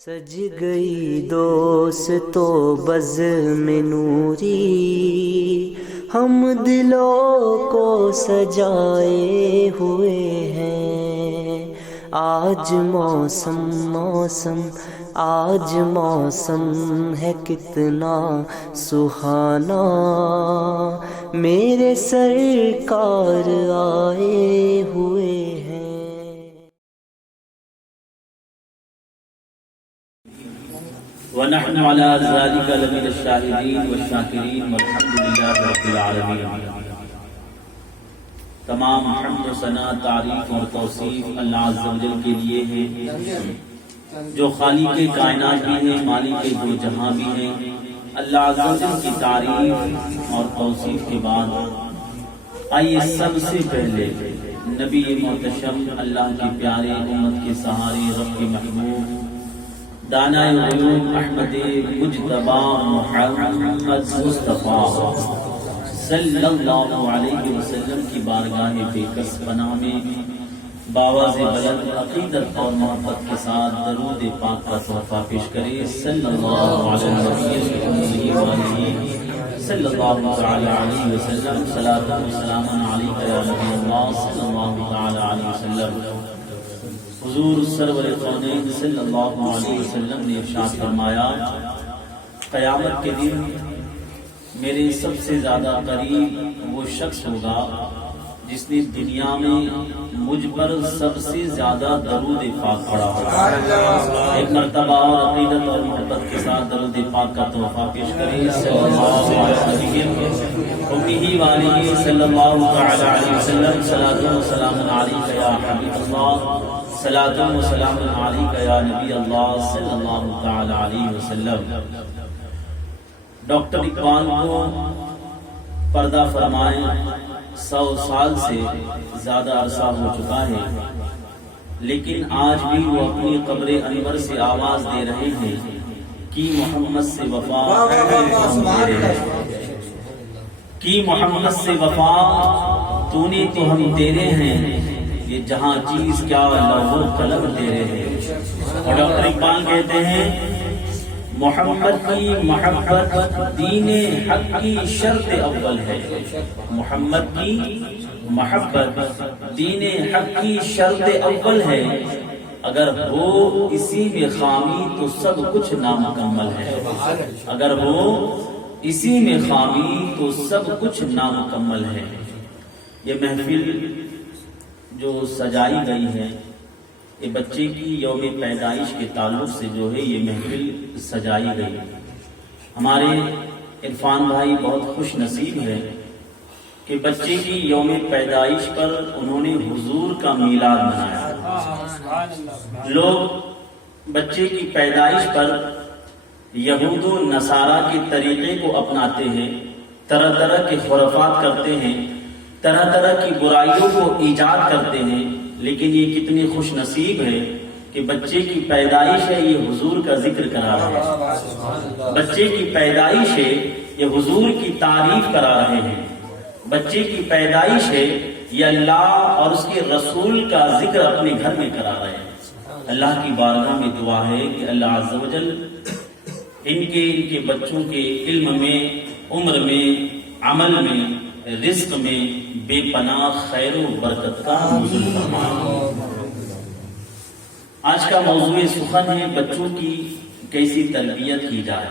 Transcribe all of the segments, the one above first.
سج گئی دوستو بزم نوری، ہم دلوں کو سجائے ہوئے ہیں۔ آج موسم آج موسم ہے کتنا سہانا، میرے سرکار آئے ہوئے ہیں۔ ونحن على ذلك لمن الشاهدين والشاكرين والحمد لله رب العالمين۔ تمام حمد و ثنا، تعریف اور توصیف اللہ عز و جل کے لیے ہے، جو خالق کائنات بھی ہیں، مالک دو جہاں بھی ہیں۔ اللہ عز و جل کی تعریف اور توصیف کے بعد آئیے سب سے پہلے نبی محتشم، اللہ کے پیارے، امت کے سہارے، رب کے محبوب، دانائے غیوب احمد مجتبی محمد مصطفیٰ صلی اللہ علیہ وسلم کی بارگاہ بے کس پناہ میں باواز بلند عقیدت اور محبت کے ساتھ درود پاک کا تحفہ پیش کرے۔ صلی اللہ علیہ وسلم، صلاۃ و سلام علیک یا نبی اللہ صلی اللہ علیہ وسلم۔ حضور سرور کونین صلی اللہ علیہ وسلم نے ارشاد فرمایا، قیامت کے دن میرے سب سے زیادہ قریب وہ شخص ہوگا جس نے دنیا میں مجھ پر سب سے زیادہ درود پاک پڑھا ہوگا۔ ایک مرتبہ اور عقیدت اور محبت کے ساتھ درود پاک کا تحفہ پیش کریں۔ صلی اللہ علیہ صلی اللہ علیہ وسلم، صلاۃ و سلام علیک یا حبیب اللہ، صلاۃ و سلام علیک یا نبی اللہ صلی اللہ تعالی علیہ وسلم۔ ڈاکٹر اقبال کو پردہ فرمائے 100 سال سے زیادہ عرصہ ہو چکا ہے، لیکن آج بھی وہ اپنی قبر انور سے آواز دے رہے ہیں کہ محمد سے وفا کی، محمد سے وفا تو نے تو ہم تیرے ہیں، یہ جہاں چیز کیا لوح و قلم تیرے ہیں۔ اور ڈاکٹر اقبال کہتے ہیں، محمد کی محبت دین حق کی شرط اول ہے، محمد کی محبت دین حق کی شرط اول ہے، اگر ہو اسی میں خامی تو سب کچھ نامکمل ہے، اگر ہو اسی میں خامی تو سب کچھ نامکمل ہے۔ یہ محفل جو سجائی گئی ہے، یہ بچے کی یوم پیدائش کے تعلق سے جو ہے یہ محفل سجائی گئی۔ ہمارے عرفان بھائی بہت خوش نصیب ہے کہ بچے کی یوم پیدائش پر انہوں نے حضور کا میلاد منایا۔ لوگ بچے کی پیدائش پر یہود و نصارہ کے طریقے کو اپناتے ہیں، طرح طرح کے خرافات کرتے ہیں، طرح طرح کی برائیوں کو ایجاد کرتے ہیں، لیکن یہ کتنی خوش نصیب ہے کہ بچے کی پیدائش ہے، یہ حضور کا ذکر کرا رہے ہیں، بچے کی پیدائش ہے، یہ حضور کی تعریف کرا رہے ہیں، بچے کی پیدائش ہے، یہ اللہ اور اس کے رسول کا ذکر اپنے گھر میں کرا رہے ہیں۔ اللہ کی بارگاہ میں دعا ہے کہ اللہ عز و جل ان کے بچوں کے علم میں، عمر میں، عمل میں، رزق میں بے پناہ خیر و برکت کا نزول فرمائے۔ آج کا موضوع سخن ہے بچوں کی کیسی تربیت کی جائے۔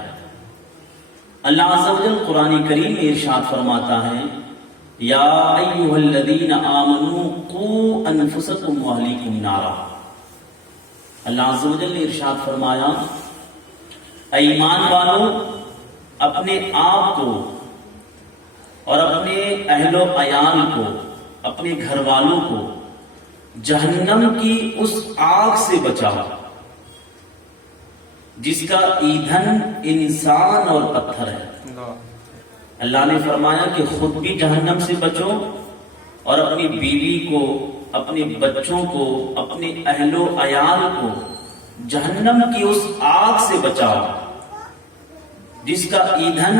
اللہ عز و جل قرآن کریم میں ارشاد فرماتا ہے، یا ایھا الذین آمنوا قوا انفسکم واہلیکم نارا۔ اللہ عز و جل نے ارشاد فرمایا، اے ایمان والو، اپنے آپ کو اور اپنے اہل و عیال کو، اپنے گھر والوں کو جہنم کی اس آگ سے بچاؤ جس کا ایندھن انسان اور پتھر ہے۔ اللہ نے فرمایا کہ خود بھی جہنم سے بچو اور اپنی بیوی کو، اپنے بچوں کو، اپنے اہل و عیال کو جہنم کی اس آگ سے بچاؤ جس کا ایندھن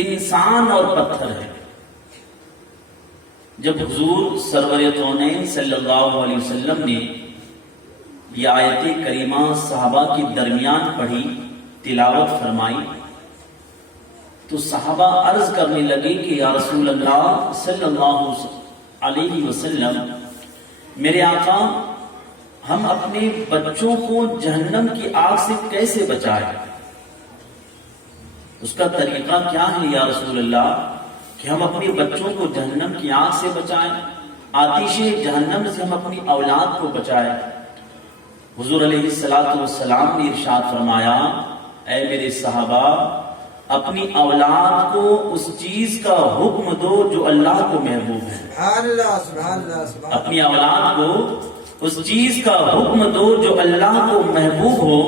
انسان اور پتھر ہے۔ جب حضور سرور کونین صلی اللہ علیہ وسلم نے یہ آیت کریمہ صحابہ کے درمیان پڑھی، تلاوت فرمائی، تو صحابہ عرض کرنے لگے کہ یا رسول اللہ صلی اللہ علیہ وسلم، میرے آقا، ہم اپنے بچوں کو جہنم کی آگ سے کیسے بچائیں؟ اس کا طریقہ کیا ہے یا رسول اللہ کہ ہم اپنے بچوں کو جہنم کی آگ سے بچائیں، آتش جہنم سے ہم اپنی اولاد کو بچائیں؟ حضور علیہ السلام نے ارشاد فرمایا، اے میرے صحابہ، اپنی اولاد کو اس چیز کا حکم دو جو اللہ کو محبوب ہے۔ سبحان اللہ، سبحان اللہ، سبحان اللہ۔ اپنی اولاد کو اس چیز کا حکم دو جو اللہ کو محبوب ہو،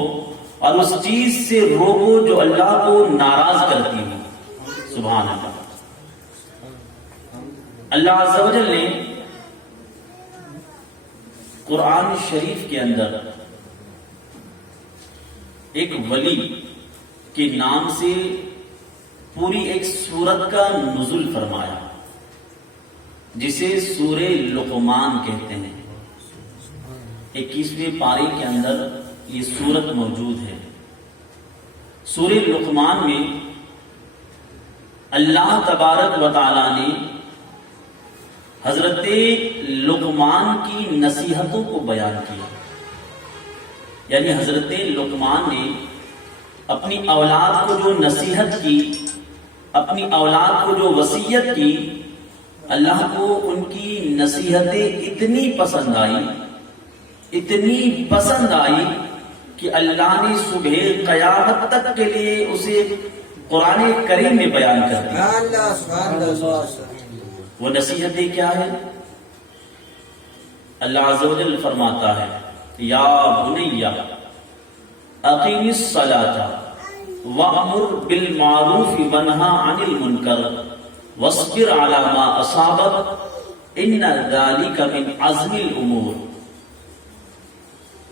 اور اس چیز سے روکو جو اللہ کو ناراض کرتی ہو۔ سبحان اللہ۔ اللہ عز و جل نے قرآن شریف کے اندر ایک ولی کے نام سے پوری ایک سورت کا نزول فرمایا، جسے سورہ لقمان کہتے ہیں۔ 21ویں پارے کے اندر یہ سورت موجود ہے۔ سورہ لقمان میں اللہ تبارک و تعالی نے حضرت لقمان کی نصیحتوں کو بیان کیا، یعنی حضرت لقمان نے اپنی اولاد کو جو نصیحت کی، اپنی اولاد کو جو وصیت کی، اللہ کو ان کی نصیحتیں اتنی پسند آئی، اتنی پسند آئی کہ اللہ نے صبح قیامت تک کے لیے اسے قرآن کریم میں بیان کر دیا۔ سبحان اللہ، سبحان اللہ۔ وہ نصیحتیں کیا ہے؟ اللہ عز و جل فرماتا ہے، یا بنی اقیم الصلاۃ وامر بالمعروف ونہی عن المنکر واصبر علی ما اصابک ان ذلک من عزم الامور۔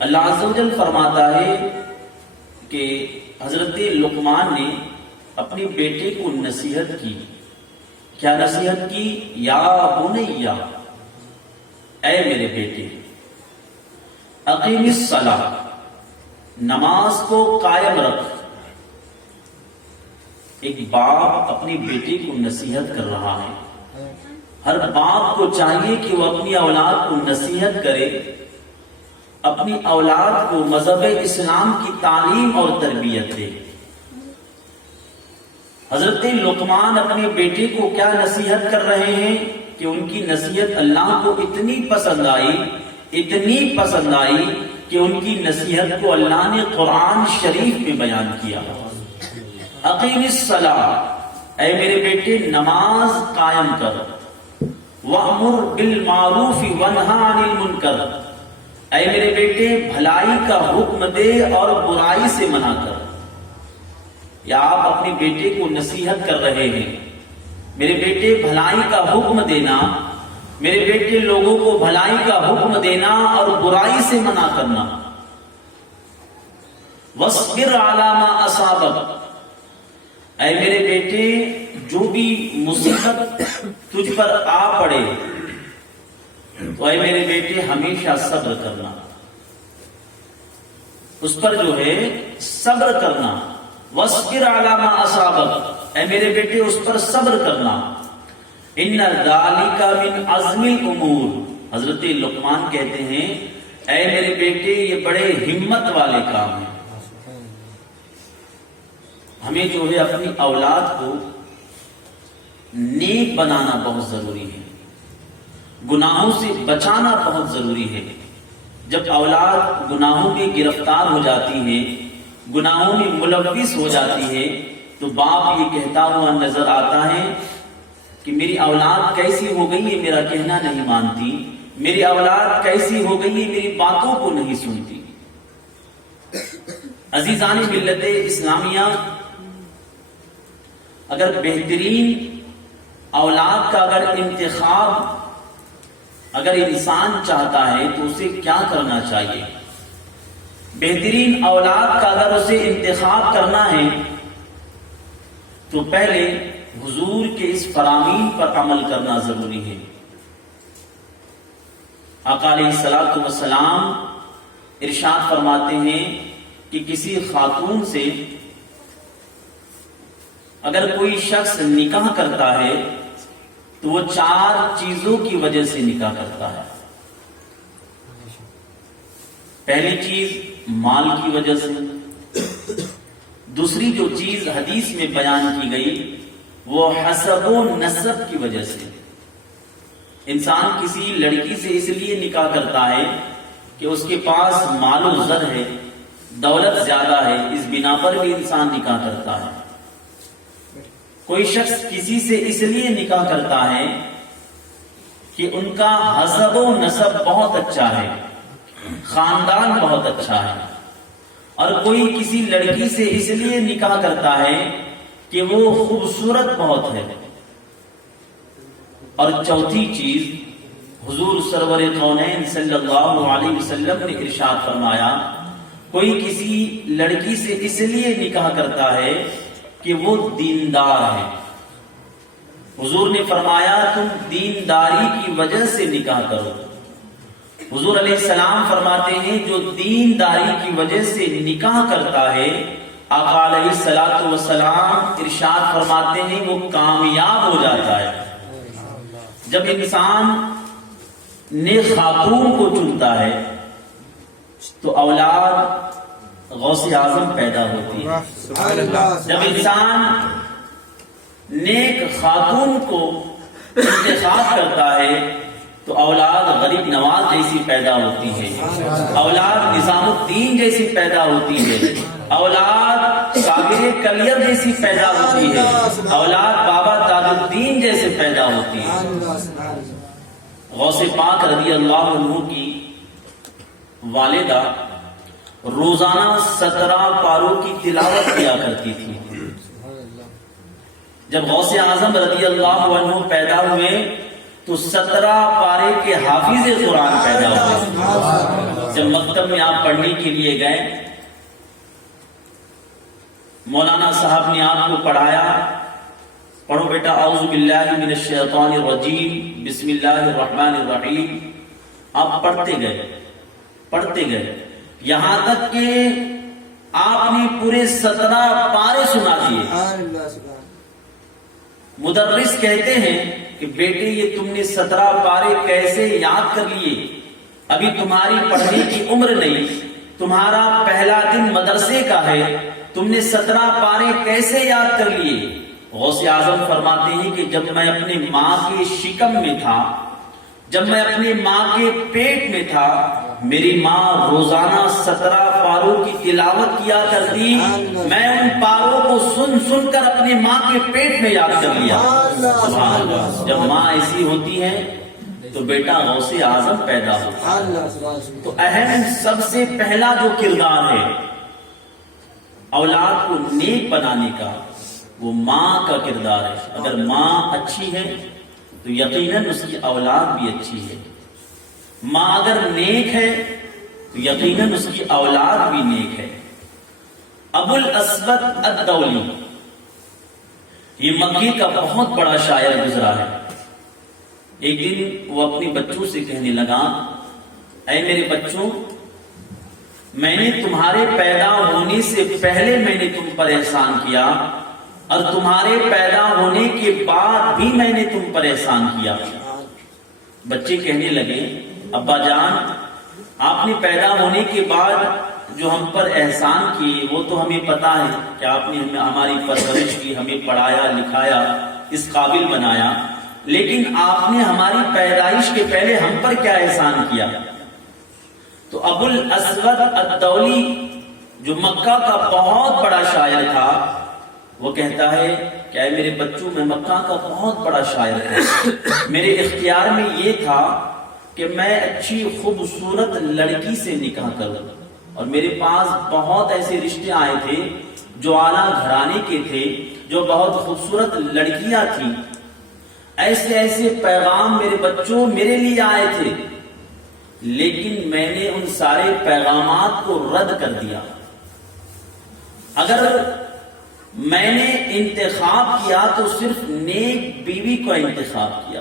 اللہ عز و جل فرماتا ہے کہ حضرت لقمان نے اپنے بیٹے کو نصیحت کی۔ کیا نصیحت کی؟ یا بنی، اے میرے بیٹے، اقیم الصلاۃ، نماز کو قائم رکھ۔ ایک باپ اپنے بیٹے کو نصیحت کر رہا ہے۔ ہر باپ کو چاہیے کہ وہ اپنی اولاد کو نصیحت کرے، اپنی اولاد کو مذہب اسلام کی تعلیم اور تربیت دے۔ حضرت لقمان اپنے بیٹے کو کیا نصیحت کر رہے ہیں کہ ان کی نصیحت اللہ کو اتنی پسند آئی، اتنی پسند آئی کہ ان کی نصیحت کو اللہ نے قرآن شریف میں بیان کیا۔ اقیم الصلاۃ، اے میرے بیٹے نماز قائم کر، وامر بالمعروف ونہی عن المنکر، اے میرے بیٹے بھلائی کا حکم دے اور برائی سے منع کر۔ یا آپ اپنے بیٹے کو نصیحت کر رہے ہیں، میرے بیٹے بھلائی کا حکم دینا، میرے بیٹے لوگوں کو بھلائی کا حکم دینا اور برائی سے منع کرنا۔ وَاصْبِرْ عَلَى مَا أَصَابَكَ، اے میرے بیٹے جو بھی مصیبت تجھ پر آ پڑے تو اے میرے بیٹے ہمیشہ صبر کرنا، اس پر جو ہے صبر کرنا۔ وَاصْبِرْ عَلَى مَا أَصَابَكَ، اے میرے بیٹے اس پر صبر کرنا۔ إِنَّ ذَلِكَ مِنْ عَزْمِ الْأُمُورِ، حضرت لقمان کہتے ہیں اے میرے بیٹے یہ بڑے ہمت والے کام ہیں۔ ہمیں جو ہے اپنی اولاد کو نیک بنانا بہت ضروری ہے، گناہوں سے بچانا بہت ضروری ہے۔ جب اولاد گناہوں میں گرفتار ہو جاتی ہے، گناہوں میں ملوث ہو جاتی ہے، تو باپ یہ کہتا ہوا نظر آتا ہے کہ میری اولاد کیسی ہو گئی ہے، میرا کہنا نہیں مانتی، میری اولاد کیسی ہو گئی ہے، میری باتوں کو نہیں سنتی۔ عزیزان ملت اسلامیہ، اگر بہترین اولاد کا اگر انتخاب اگر انسان چاہتا ہے تو اسے کیا کرنا چاہیے؟ بہترین اولاد کا اگر اسے انتخاب کرنا ہے تو پہلے حضور کے اس فرامین پر عمل کرنا ضروری ہے۔ آقا علیہ الصلوۃ والسلام ارشاد فرماتے ہیں کہ کسی خاتون سے اگر کوئی شخص نکاح کرتا ہے تو وہ 4 چیزوں کی وجہ سے نکاح کرتا ہے. پہلی چیز مال کی وجہ سے، دوسری جو چیز حدیث میں بیان کی گئی وہ حسب و نسب کی وجہ سے. انسان کسی لڑکی سے اس لیے نکاح کرتا ہے کہ اس کے پاس مال و زر ہے، دولت زیادہ ہے، اس بنا پر بھی انسان نکاح کرتا ہے. کوئی شخص کسی سے اس لیے نکاح کرتا ہے کہ ان کا حسب و نسب بہت اچھا ہے، خاندان بہت اچھا ہے. اور کوئی کسی لڑکی سے اس لیے نکاح کرتا ہے کہ وہ خوبصورت بہت ہے. اور چوتھی چیز حضور سرور کونین صلی اللہ علیہ وسلم نے ارشاد فرمایا کوئی کسی لڑکی سے اس لیے نکاح کرتا ہے کہ وہ دیندار ہے. حضور نے فرمایا تم دینداری کی وجہ سے نکاح کرو. حضور علیہ السلام فرماتے ہیں جو دینداری کی وجہ سے نکاح کرتا ہے آقا علیہ الصلوۃ والسلام ارشاد فرماتے ہیں وہ کامیاب ہو جاتا ہے. جب انسان نیک خاتون کو چنتا ہے تو اولاد غوث اعظم پیدا ہوتی ہے. جب انسان نیک خاتون کو انتخاب کرتا ہے تو اولاد غریب نواز جیسی پیدا ہوتی ہے، اولاد نظام الدین جیسی پیدا ہوتی ہے، اولاد صابر کلیر جیسی پیدا ہوتی ہے، اولاد بابا تاج الدین جیسے پیدا ہوتی ہے. غوث پاک رضی اللہ عنہ کی والدہ روزانہ 17 پاروں کی تلاوت کیا کرتی تھی. جب غوث اعظم رضی اللہ عنہ پیدا ہوئے تو 17 پارے کے حافظ قرآن پیدا ہوئے. جب مکتب میں آپ پڑھنے کے لیے گئے مولانا صاحب نے آپ کو پڑھایا پڑھو بیٹا اعوذ باللہ من الشیطان الرجیم بسم اللہ الرحمن الرحیم. آپ پڑھتے گئے یہاں تک کہ آپ نے پورے 17 پارے سنا دیے. مدرس کہتے ہیں کہ بیٹے یہ تم نے 17 پارے کیسے یاد کر لیے؟ ابھی تمہاری پڑھنے کی عمر نہیں، تمہارا پہلا دن مدرسے کا ہے، تم نے 17 پارے کیسے یاد کر لیے؟ غوث اعظم فرماتے ہیں کہ جب میں اپنی ماں کے شکم میں تھا، جب میں اپنی ماں کے پیٹ میں تھا، میری ماں روزانہ 17 پاروں کی تلاوت کیا کرتی، میں ان پاروں کو سن سن کر اپنی ماں کے پیٹ میں یاد کر لیا. سبحان اللہ. جب ماں ایسی ہوتی ہے تو بیٹا غوث اعظم پیدا ہوتا ہے. تو اہم سب سے پہلا جو کردار ہے اولاد کو نیک بنانے کا وہ ماں کا کردار ہے. اگر ماں اچھی ہے تو یقیناً اس کی اولاد بھی اچھی ہے. ماں اگر نیک ہے تو یقیناً اس کی اولاد بھی نیک ہے. ابو الاسود الدولی یہ مکی کا بہت بڑا شاعر گزرا ہے. ایک دن وہ اپنے بچوں سے کہنے لگا اے میرے بچوں میں نے تمہارے پیدا ہونے سے پہلے میں نے تم پر احسان کیا اور تمہارے پیدا ہونے کے بعد بھی میں نے تم پر احسان کیا. بچے کہنے لگے ابا جان آپ نے پیدا ہونے کے بعد جو ہم پر احسان کیے وہ تو ہمیں پتا ہے کہ آپ نے ہماری پرورش کی، ہمیں پڑھایا لکھایا، اس قابل بنایا، لیکن آپ نے ہماری پیدائش کے پہلے ہم پر کیا احسان کیا؟ تو ابو الاسود الدولی جو مکہ کا بہت بڑا شاعر تھا وہ کہتا ہے کہ اے میرے بچوں میں مکہ کا بہت بڑا شاعر تھا، میرے اختیار میں یہ تھا کہ میں اچھی خوبصورت لڑکی سے نکاح کروں اور میرے پاس بہت ایسے رشتے آئے تھے جو اعلیٰ گھرانے کے تھے، جو بہت خوبصورت لڑکیاں تھیں. ایسے ایسے پیغام میرے بچوں میرے لیے آئے تھے، لیکن میں نے ان سارے پیغامات کو رد کر دیا. اگر میں نے انتخاب کیا تو صرف نیک بیوی کو انتخاب کیا.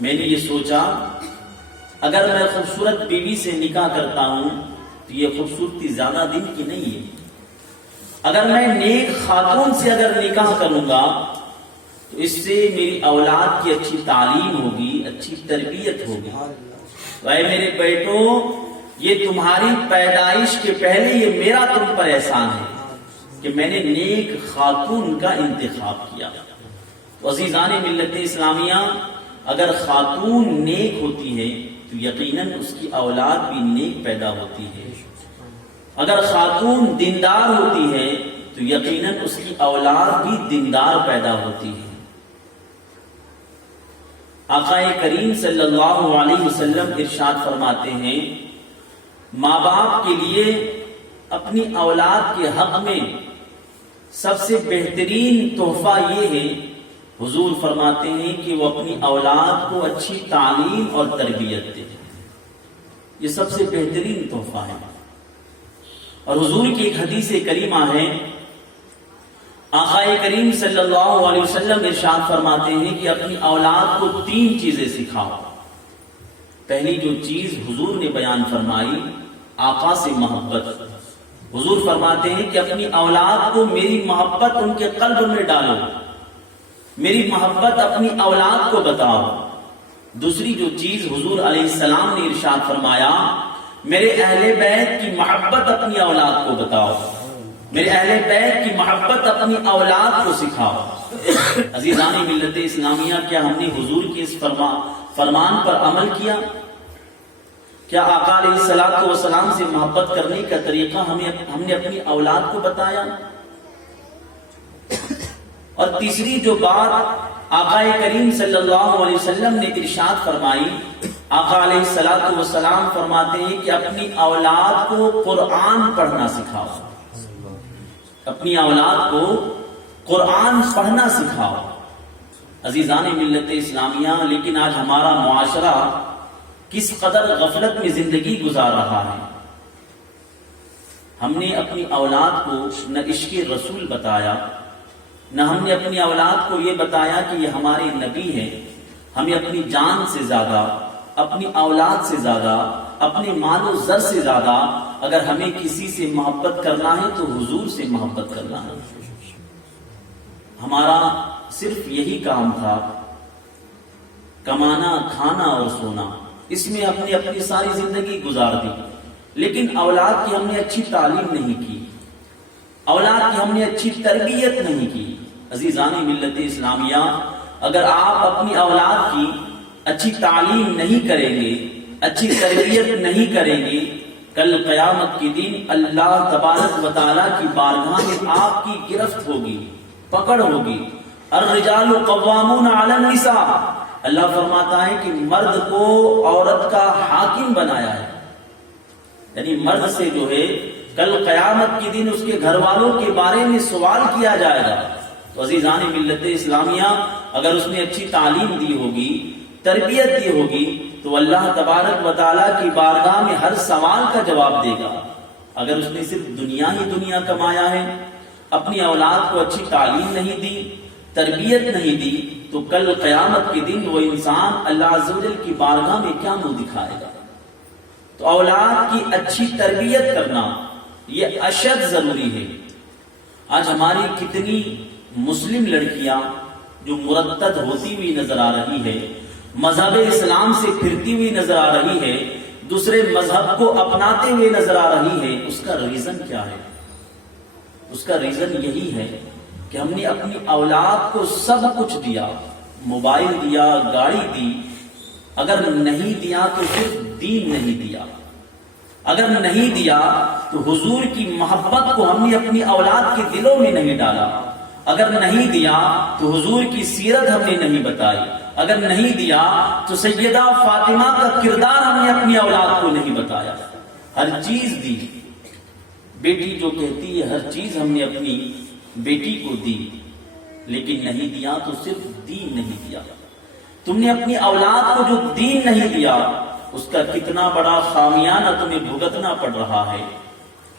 میں نے یہ سوچا اگر میں خوبصورت بیوی سے نکاح کرتا ہوں تو یہ خوبصورتی زیادہ دن کی نہیں ہے. اگر میں نیک خاتون سے اگر نکاح کروں گا تو اس سے میری اولاد کی اچھی تعلیم ہوگی، اچھی تربیت ہوگی. اے میرے بیٹوں، یہ تمہاری پیدائش کے پہلے یہ میرا تم پر احسان ہے کہ میں نے نیک خاتون کا انتخاب کیا. عزیزان ملت اسلامیہ، اگر خاتون نیک ہوتی ہے تو یقیناً اس کی اولاد بھی نیک پیدا ہوتی ہے. اگر خاتون دیندار ہوتی ہے تو یقیناً اس کی اولاد بھی دیندار پیدا ہوتی ہے. آقا کریم صلی اللہ علیہ وسلم ارشاد فرماتے ہیں، ماں باپ کے لیے اپنی اولاد کے حق میں سب سے بہترین تحفہ یہ ہے، حضور فرماتے ہیں کہ وہ اپنی اولاد کو اچھی تعلیم اور تربیت دے. یہ سب سے بہترین تحفہ ہے. اور حضور کی ایک حدیث کریمہ ہے، آقا کریم صلی اللہ علیہ وسلم ارشاد فرماتے ہیں کہ اپنی اولاد کو 3 چیزیں سکھاؤ. پہلی جو چیز حضور نے بیان فرمائی، آقا سے محبت. حضور فرماتے ہیں کہ اپنی اولاد کو میری محبت ان کے قلب میں ڈالو، میری محبت اپنی اولاد کو بتاؤ. دوسری جو چیز حضور علیہ السلام نے ارشاد فرمایا، میرے اہل بیت کی محبت اپنی اولاد کو بتاؤ، میرے اہل بیت کی محبت اپنی اولاد کو سکھاؤ. عزیزان ملت اسلامیہ، کیا ہم نے حضور کے اس فرمان پر عمل کیا؟ کیا آقا علیہ الصلوۃ والسلام سے محبت کرنے کا طریقہ ہم نے اپنی اولاد کو بتایا؟ اور تیسری جو بات آقا کریم صلی اللہ علیہ وسلم نے ارشاد فرمائی، آقا علیہ الصلوۃ والسلام فرماتے ہیں کہ اپنی اولاد کو قرآن پڑھنا سکھاؤ، اپنی اولاد کو قرآن پڑھنا سکھاؤ. عزیزان ملت اسلامیہ، لیکن آج ہمارا معاشرہ کس قدر غفلت میں زندگی گزار رہا ہے. ہم نے اپنی اولاد کو نہ عشق رسول بتایا، نہ ہم نے اپنی اولاد کو یہ بتایا کہ یہ ہمارے نبی ہیں. ہمیں اپنی جان سے زیادہ، اپنی اولاد سے زیادہ، اپنے مال و زر سے زیادہ اگر ہمیں کسی سے محبت کرنا ہے تو حضور سے محبت کرنا ہے. ہمارا صرف یہی کام تھا، کمانا، کھانا اور سونا. اس میں ہم نے اپنی ساری زندگی گزار دی، لیکن اولاد کی ہم نے اچھی تعلیم نہیں کی، اولاد کی ہم نے اچھی تربیت نہیں کی. عزیزان ملت اسلامیہ، اگر آپ اپنی اولاد کی اچھی تعلیم نہیں کریں گے، اچھی تربیت نہیں کریں گے، کل قیامت کے دن اللہ تبارک و تعالیٰ کی بارگاہ میں آپ کی گرفت ہوگی، پکڑ ہوگی. الرجال قوامون علی النساء، اللہ فرماتا ہے کہ مرد کو عورت کا حاکم بنایا ہے. یعنی مرد سے جو ہے کل قیامت کے دن اس کے گھر والوں کے بارے میں سوال کیا جائے گا. تو عزیزان ملت اسلامیہ، اگر اس نے اچھی تعلیم دی ہوگی، تربیت دی ہوگی، تو اللہ تبارک و تعالیٰ کی بارگاہ میں ہر سوال کا جواب دے گا. اگر اس نے صرف دنیا ہی دنیا کمایا ہے، اپنی اولاد کو اچھی تعلیم نہیں دی، تربیت نہیں دی، تو کل قیامت کے دن وہ انسان اللہ عز و جل کی بارگاہ میں کیا منہ دکھائے گا. تو اولاد کی اچھی تربیت کرنا یہ اشد ضروری ہے. آج ہماری کتنی مسلم لڑکیاں جو مرتد ہوتی ہوئی نظر آ رہی ہے، مذہب اسلام سے پھرتی ہوئی نظر آ رہی ہے، دوسرے مذہب کو اپناتے ہوئے نظر آ رہی ہے، اس کا ریزن کیا ہے؟ اس کا ریزن یہی ہے کہ ہم نے اپنی اولاد کو سب کچھ دیا، موبائل دیا، گاڑی دی، اگر نہیں دیا تو صرف دین نہیں دیا. اگر نہیں دیا تو حضور کی محبت کو ہم نے اپنی اولاد کے دلوں میں نہیں ڈالا. اگر نہیں دیا تو حضور کی سیرت ہم نے نہیں بتائی. اگر نہیں دیا تو سیدہ فاطمہ کا کردار ہم نے اپنی اولاد کو نہیں بتایا. ہر چیز دی. بیٹی جو کہتی ہے ہر چیز ہم نے اپنی بیٹی کو دی، لیکن نہیں دیا تو صرف دین نہیں دیا. تم نے اپنی اولاد کو جو دین نہیں دیا، اس کا کتنا بڑا خامیانہ تمہیں بھگتنا پڑ رہا ہے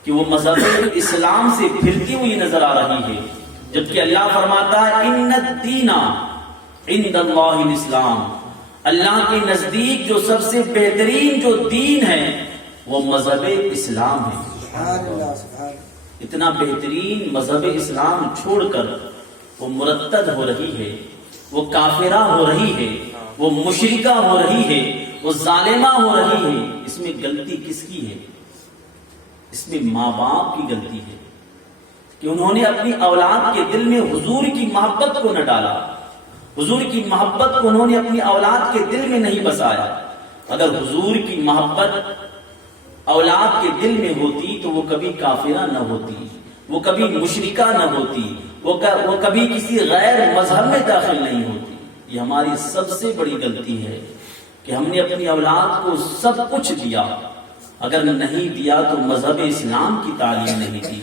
کہ وہ مذہب اسلام سے پھرتی ہوئی نظر آ رہی ہے، جبکہ اللہ فرماتا ہے ان الدین عند اللہ الاسلام. اللہ کے نزدیک جو سب سے بہترین جو دین ہے وہ مذہب اسلام ہے۔ سبحان اللہ سبحان اللہ۔ اتنا بہترین مذہب اسلام چھوڑ کر وہ مرتد ہو رہی ہے، وہ کافرہ ہو رہی ہے، وہ مشرکہ ہو رہی ہے، وہ ظالمہ ہو رہی ہے۔ اس میں غلطی کس کی ہے؟ اس میں ماں باپ کی غلطی ہے کہ انہوں نے اپنی اولاد کے دل میں حضور کی محبت کو نہ ڈالا، حضور کی محبت کو انہوں نے اپنی اولاد کے دل میں نہیں بسایا۔ اگر حضور کی محبت اولاد کے دل میں ہوتی تو وہ کبھی کافرہ نہ ہوتی، وہ کبھی مشرکہ نہ ہوتی، وہ کبھی کسی غیر مذہب میں داخل نہیں ہوتی۔ یہ ہماری سب سے بڑی غلطی ہے کہ ہم نے اپنی اولاد کو سب کچھ دیا، اگر نہیں دیا تو مذہب اسلام کی تعلیم نہیں دی،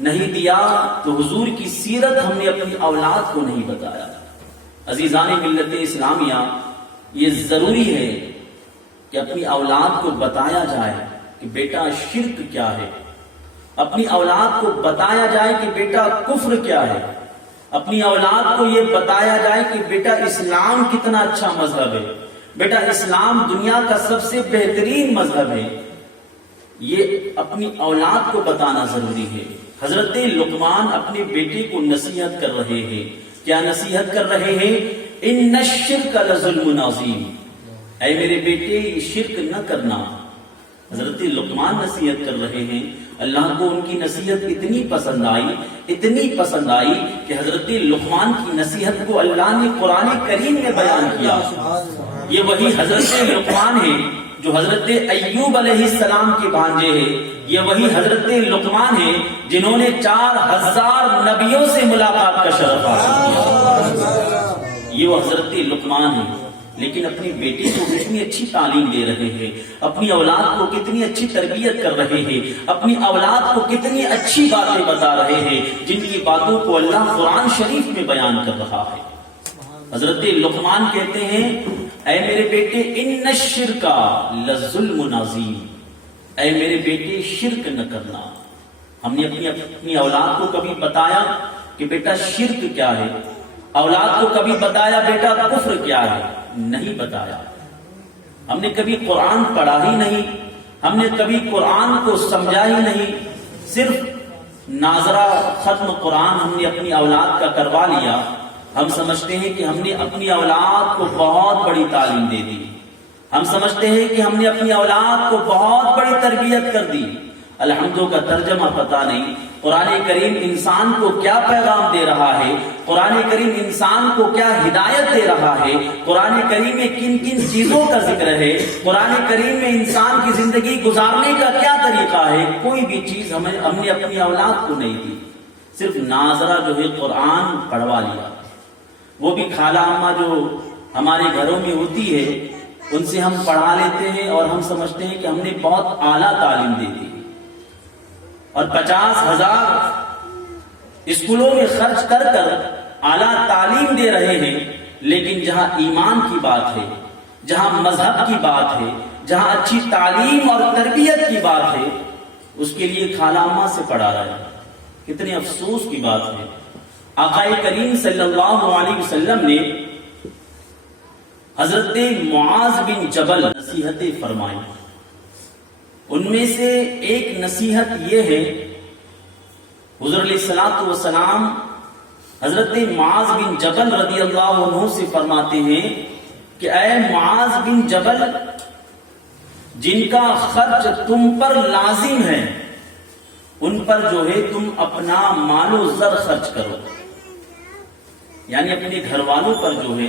نہیں دیا تو حضور کی سیرت ہم نے اپنی اولاد کو نہیں بتایا۔ عزیزان ملت اسلامیہ، یہ ضروری ہے کہ اپنی اولاد کو بتایا جائے کہ بیٹا شرک کیا ہے، اپنی اولاد کو بتایا جائے کہ بیٹا کفر کیا ہے، اپنی اولاد کو یہ بتایا جائے کہ بیٹا اسلام کتنا اچھا مذہب ہے، بیٹا اسلام دنیا کا سب سے بہترین مذہب ہے۔ یہ اپنی اولاد کو بتانا ضروری ہے۔ حضرت لقمان اپنے بیٹے کو نصیحت کر رہے ہیں، کیا نصیحت کر رہے ہیں؟ ان الشرک لظلم عظیم، اے میرے بیٹے یہ شرک نہ کرنا۔ حضرت لقمان نصیحت کر رہے ہیں، اللہ کو ان کی نصیحت اتنی پسند آئی کہ حضرت لقمان کی نصیحت کو اللہ نے قرآن کریم میں بیان کیا۔ یہ وہی حضرت لقمان ہے جو حضرت ایوب علیہ السلام کے بھانجے ہیں، یہ وہی حضرت لقمان ہے جنہوں نے 4000 نبیوں سے ملاقات کا شرف حاصل کیا۔ یہ وہ حضرت لقمان ہے، لیکن اپنی بیٹی کو کتنی اچھی تعلیم دے رہے ہیں، اپنی اولاد کو کتنی اچھی تربیت کر رہے ہیں، اپنی اولاد کو کتنی اچھی باتیں بتا رہے ہیں جن کی باتوں کو اللہ قرآن شریف میں بیان کر رہا ہے۔ حضرت لقمان کہتے ہیں، اے میرے بیٹے ان الشرک لظلم عظیم، اے میرے بیٹے شرک نہ کرنا۔ ہم نے اپنی اولاد کو کبھی بتایا کہ بیٹا شرک کیا ہے؟ اولاد کو کبھی بتایا بیٹا کفر کیا ہے؟ نہیں بتایا۔ ہم نے کبھی قرآن پڑھا ہی نہیں، ہم نے کبھی قرآن کو سمجھا ہی نہیں، صرف ناظرہ ختم قرآن ہم نے اپنی اولاد کا کروا لیا۔ ہم سمجھتے ہیں کہ ہم نے اپنی اولاد کو بہت بڑی تعلیم دے دی، ہم سمجھتے ہیں کہ ہم نے اپنی اولاد کو بہت بڑی تربیت کر دی۔ الحمدوں کا ترجمہ پتہ نہیں، قرآن کریم انسان کو کیا پیغام دے رہا ہے، قرآن کریم انسان کو کیا ہدایت دے رہا ہے، قرآن کریم میں کن کن چیزوں کا ذکر ہے، قرآن کریم میں انسان کی زندگی گزارنے کا کیا طریقہ ہے، کوئی بھی چیز ہم نے اپنی اولاد کو نہیں دی۔ صرف ناظرہ جو ہے قرآن پڑھوا لیا، وہ بھی خالہ اماں جو ہمارے گھروں میں ہوتی ہے ان سے ہم پڑھا لیتے ہیں اور ہم سمجھتے ہیں کہ ہم نے بہت اعلیٰ تعلیم دے دی، اور 50,000 اسکولوں میں خرچ کر اعلیٰ تعلیم دے رہے ہیں، لیکن جہاں ایمان کی بات ہے، جہاں مذہب کی بات ہے، جہاں اچھی تعلیم اور تربیت کی بات ہے، اس کے لیے خالہ اماں سے پڑھا رہا ہے۔ کتنے افسوس کی بات ہے۔ آقا کریم صلی اللہ علیہ وسلم نے حضرت معاذ بن جبل نصیحتیں فرمائی، ان میں سے ایک نصیحت یہ ہے، حضور علیہ الصلوۃ والسلام حضرت معاذ بن جبل رضی اللہ عنہ سے فرماتے ہیں کہ اے معاذ بن جبل، جن کا خرچ تم پر لازم ہے ان پر جو ہے تم اپنا مال و زر خرچ کرو، یعنی اپنے گھر والوں پر جو ہے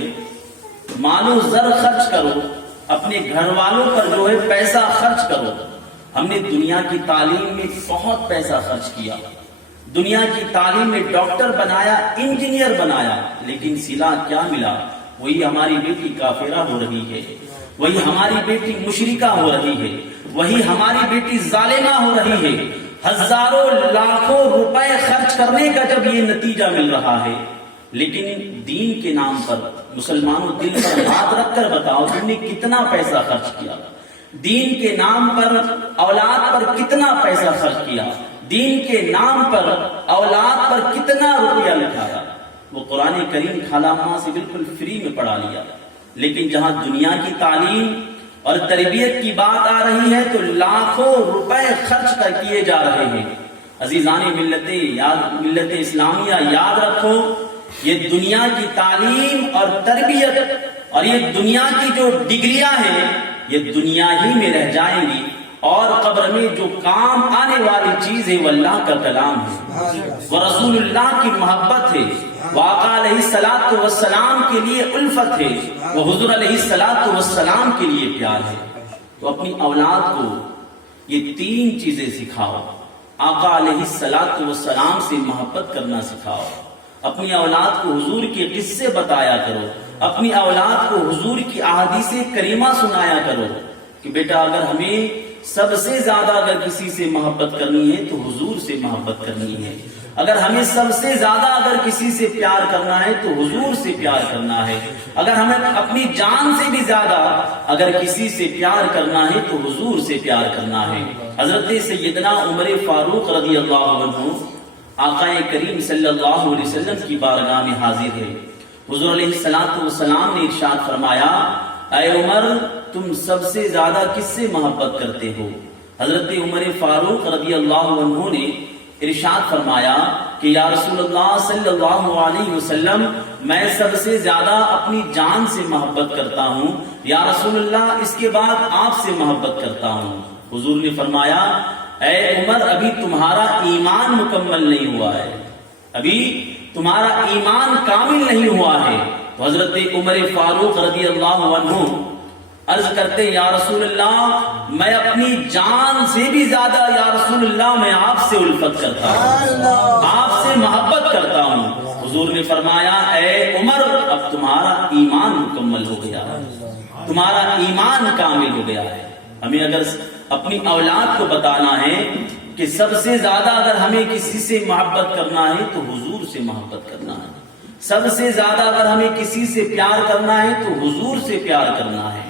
مال و زر خرچ کرو، اپنے گھر والوں پر جو ہے پیسہ خرچ کرو۔ ہم نے دنیا کی تعلیم میں بہت پیسہ خرچ کیا، دنیا کی تعلیم میں ڈاکٹر بنایا، انجینئر بنایا، لیکن صلہ کیا ملا؟ وہی ہماری بیٹی کافرہ ہو رہی ہے، وہی ہماری بیٹی مشرکہ ہو رہی ہے، وہی ہماری بیٹی ظالمہ ہو رہی ہے۔ ہزاروں لاکھوں روپے خرچ کرنے کا جب یہ نتیجہ مل رہا ہے، لیکن دین کے نام پر مسلمانوں دل پر ہاتھ رکھ کر بتاؤ تم نے کتنا پیسہ خرچ کیا؟ دین کے نام پر اولاد پر کتنا پیسہ خرچ کیا؟ دین کے نام پر اولاد پر کتنا روپیہ لٹایا؟ وہ قرآن کریم خالہ اماں سے بالکل فری میں پڑھا لیا، لیکن جہاں دنیا کی تعلیم اور تربیت کی بات آ رہی ہے تو لاکھوں روپے خرچ کیے جا رہے ہیں۔ عزیزان ملت اسلامیہ یاد رکھو، یہ دنیا کی تعلیم اور تربیت اور یہ دنیا کی جو ڈگریاں ہیں یہ دنیا ہی میں رہ جائیں گی، اور قبر میں جو کام آنے والی چیز ہے وہ اللہ کا کلام ہے، وہ رسول اللہ کی محبت ہے، وہ آقا علیہ الصلوۃ والسلام کے لیے الفت ہے، وہ حضور علیہ الصلوۃ والسلام کے لیے پیار ہے۔ تو اپنی اولاد کو یہ تین چیزیں سکھاؤ، آقا علیہ الصلوۃ والسلام سے محبت کرنا سکھاؤ، اپنی اولاد کو حضور کے قصے بتایا کرو، اپنی اولاد کو حضور کی احادیث کریمہ سنایا کرو کہ بیٹا اگر ہمیں سب سے زیادہ اگر کسی سے محبت کرنی ہے تو حضور سے محبت کرنی ہے، اگر ہمیں سب سے زیادہ اگر کسی سے پیار کرنا ہے تو حضور سے پیار کرنا ہے، اگر ہمیں اپنی جان سے بھی زیادہ اگر کسی سے پیار کرنا ہے تو حضور سے پیار کرنا ہے۔ حضرت سیدنا عمر فاروق رضی اللہ عنہ آقا کریم صلی اللہ علیہ وسلم کی بارگاہ میں حاضر ہے۔ حضور علیہ الصلوۃ والسلام نے ارشاد فرمایا، اے عمر تم سب سے زیادہ کس سے محبت کرتے ہو؟ حضرت عمر فاروق رضی اللہ عنہ نے ارشاد فرمایا کہ یا رسول اللہ صلی اللہ علیہ وسلم میں سب سے زیادہ اپنی جان سے محبت کرتا ہوں، یا رسول اللہ اس کے بعد آپ سے محبت کرتا ہوں۔ حضور نے فرمایا، اے عمر ابھی تمہارا ایمان مکمل نہیں ہوا ہے، ابھی تمہارا ایمان کامل نہیں ہوا ہے۔ تو حضرت عمر فاروق رضی اللہ عنہ عرض کرتے، یا رسول اللہ میں اپنی جان سے بھی زیادہ یا رسول اللہ میں آپ سے الفت کرتا ہوں، آپ سے محبت کرتا ہوں۔ حضور نے فرمایا، اے عمر اب تمہارا ایمان مکمل ہو گیا ہے، تمہارا ایمان کامل ہو گیا ہے۔ ہمیں اگر اپنی اولاد کو بتانا ہے کہ سب سے زیادہ اگر ہمیں کسی سے محبت کرنا ہے تو حضور سے محبت کرنا ہے، سب سے زیادہ اگر ہمیں کسی سے پیار کرنا ہے تو حضور سے پیار کرنا ہے۔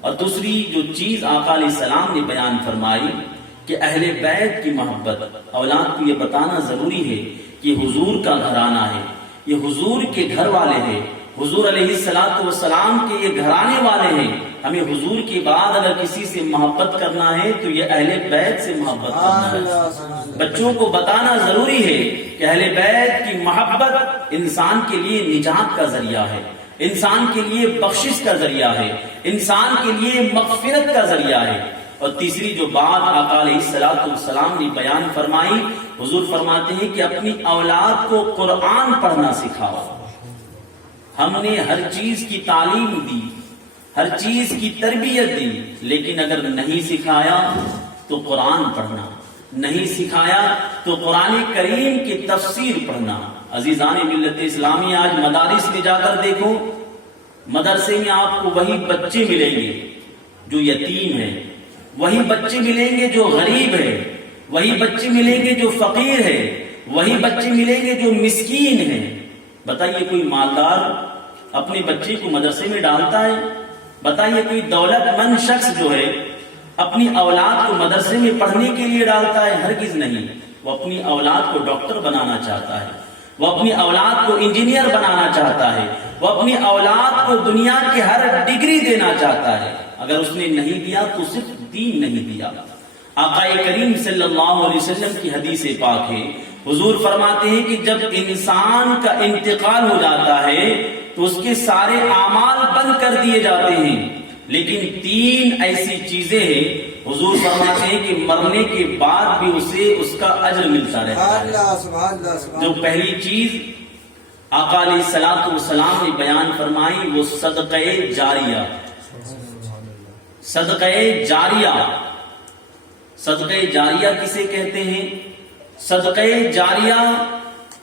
اور دوسری جو چیز آقا علیہ السلام نے بیان فرمائی کہ اہل بیت کی محبت، اولاد کو یہ بتانا ضروری ہے کہ حضور کا گھرانہ ہے، یہ حضور کے گھر والے ہیں، حضور علیہ الصلوۃ والسلام کے یہ گھرانے والے ہیں۔ ہمیں حضور کے بعد اگر کسی سے محبت کرنا ہے تو یہ اہل بیت سے محبت کرنا ہے۔ بچوں کو بتانا ضروری ہے کہ اہل بیت کی محبت انسان کے لیے نجات کا ذریعہ ہے، انسان کے لیے بخشش کا ذریعہ ہے، انسان کے لیے مغفرت کا ذریعہ ہے۔ اور تیسری جو بات آقا علیہ الصلوۃ والسلام نے بیان فرمائی، حضور فرماتے ہیں کہ اپنی اولاد کو قرآن پڑھنا سکھاؤ۔ ہم نے ہر چیز کی تعلیم دی، ہر چیز کی تربیت دی، لیکن اگر نہیں سکھایا تو قرآن پڑھنا، نہیں سکھایا تو قرآن کریم کی تفسیر پڑھنا۔ عزیزان ملت اسلامی آج مدارس میں جا کر دیکھو، مدرسے میں آپ کو وہی بچے ملیں گے جو یتیم ہیں، وہی بچے ملیں گے جو غریب ہیں، وہی بچے ملیں گے جو فقیر ہیں، وہی بچے ملیں گے جو مسکین ہیں۔ بتائیے کوئی مالدار اپنے بچے کو مدرسے میں ڈالتا ہے؟ بتائیے کوئی دولت مند شخص جو ہے اپنی اولاد کو مدرسے میں پڑھنے کے لیے ڈالتا ہے؟ ہرگز نہیں۔ وہ اپنی اولاد کو ڈاکٹر بنانا چاہتا ہے، وہ اپنی اولاد کو انجینئر بنانا چاہتا ہے، وہ اپنی اولاد کو دنیا کی ہر ڈگری دینا چاہتا ہے۔ اگر اس نے نہیں دیا تو صرف دین نہیں دیا۔ آقا کریم صلی اللہ علیہ وسلم کی حدیث پاک ہے، حضور فرماتے ہیں کہ جب انسان کا انتقال ہو جاتا ہے تو اس کے سارے اعمال بند کر دیے جاتے ہیں، لیکن تین ایسی چیزیں ہیں حضور فرماتے ہیں کہ مرنے کے بعد بھی اسے اس کا اجر ملتا رہتا ہے۔ جو پہلی چیز آقا علیہ الصلوۃ والسلام نے بیان فرمائی وہ صدقہ جاریہ۔ صدقہ جاریہ، صدقہ جاریہ کسے کہتے ہیں؟ صدقہ جاریہ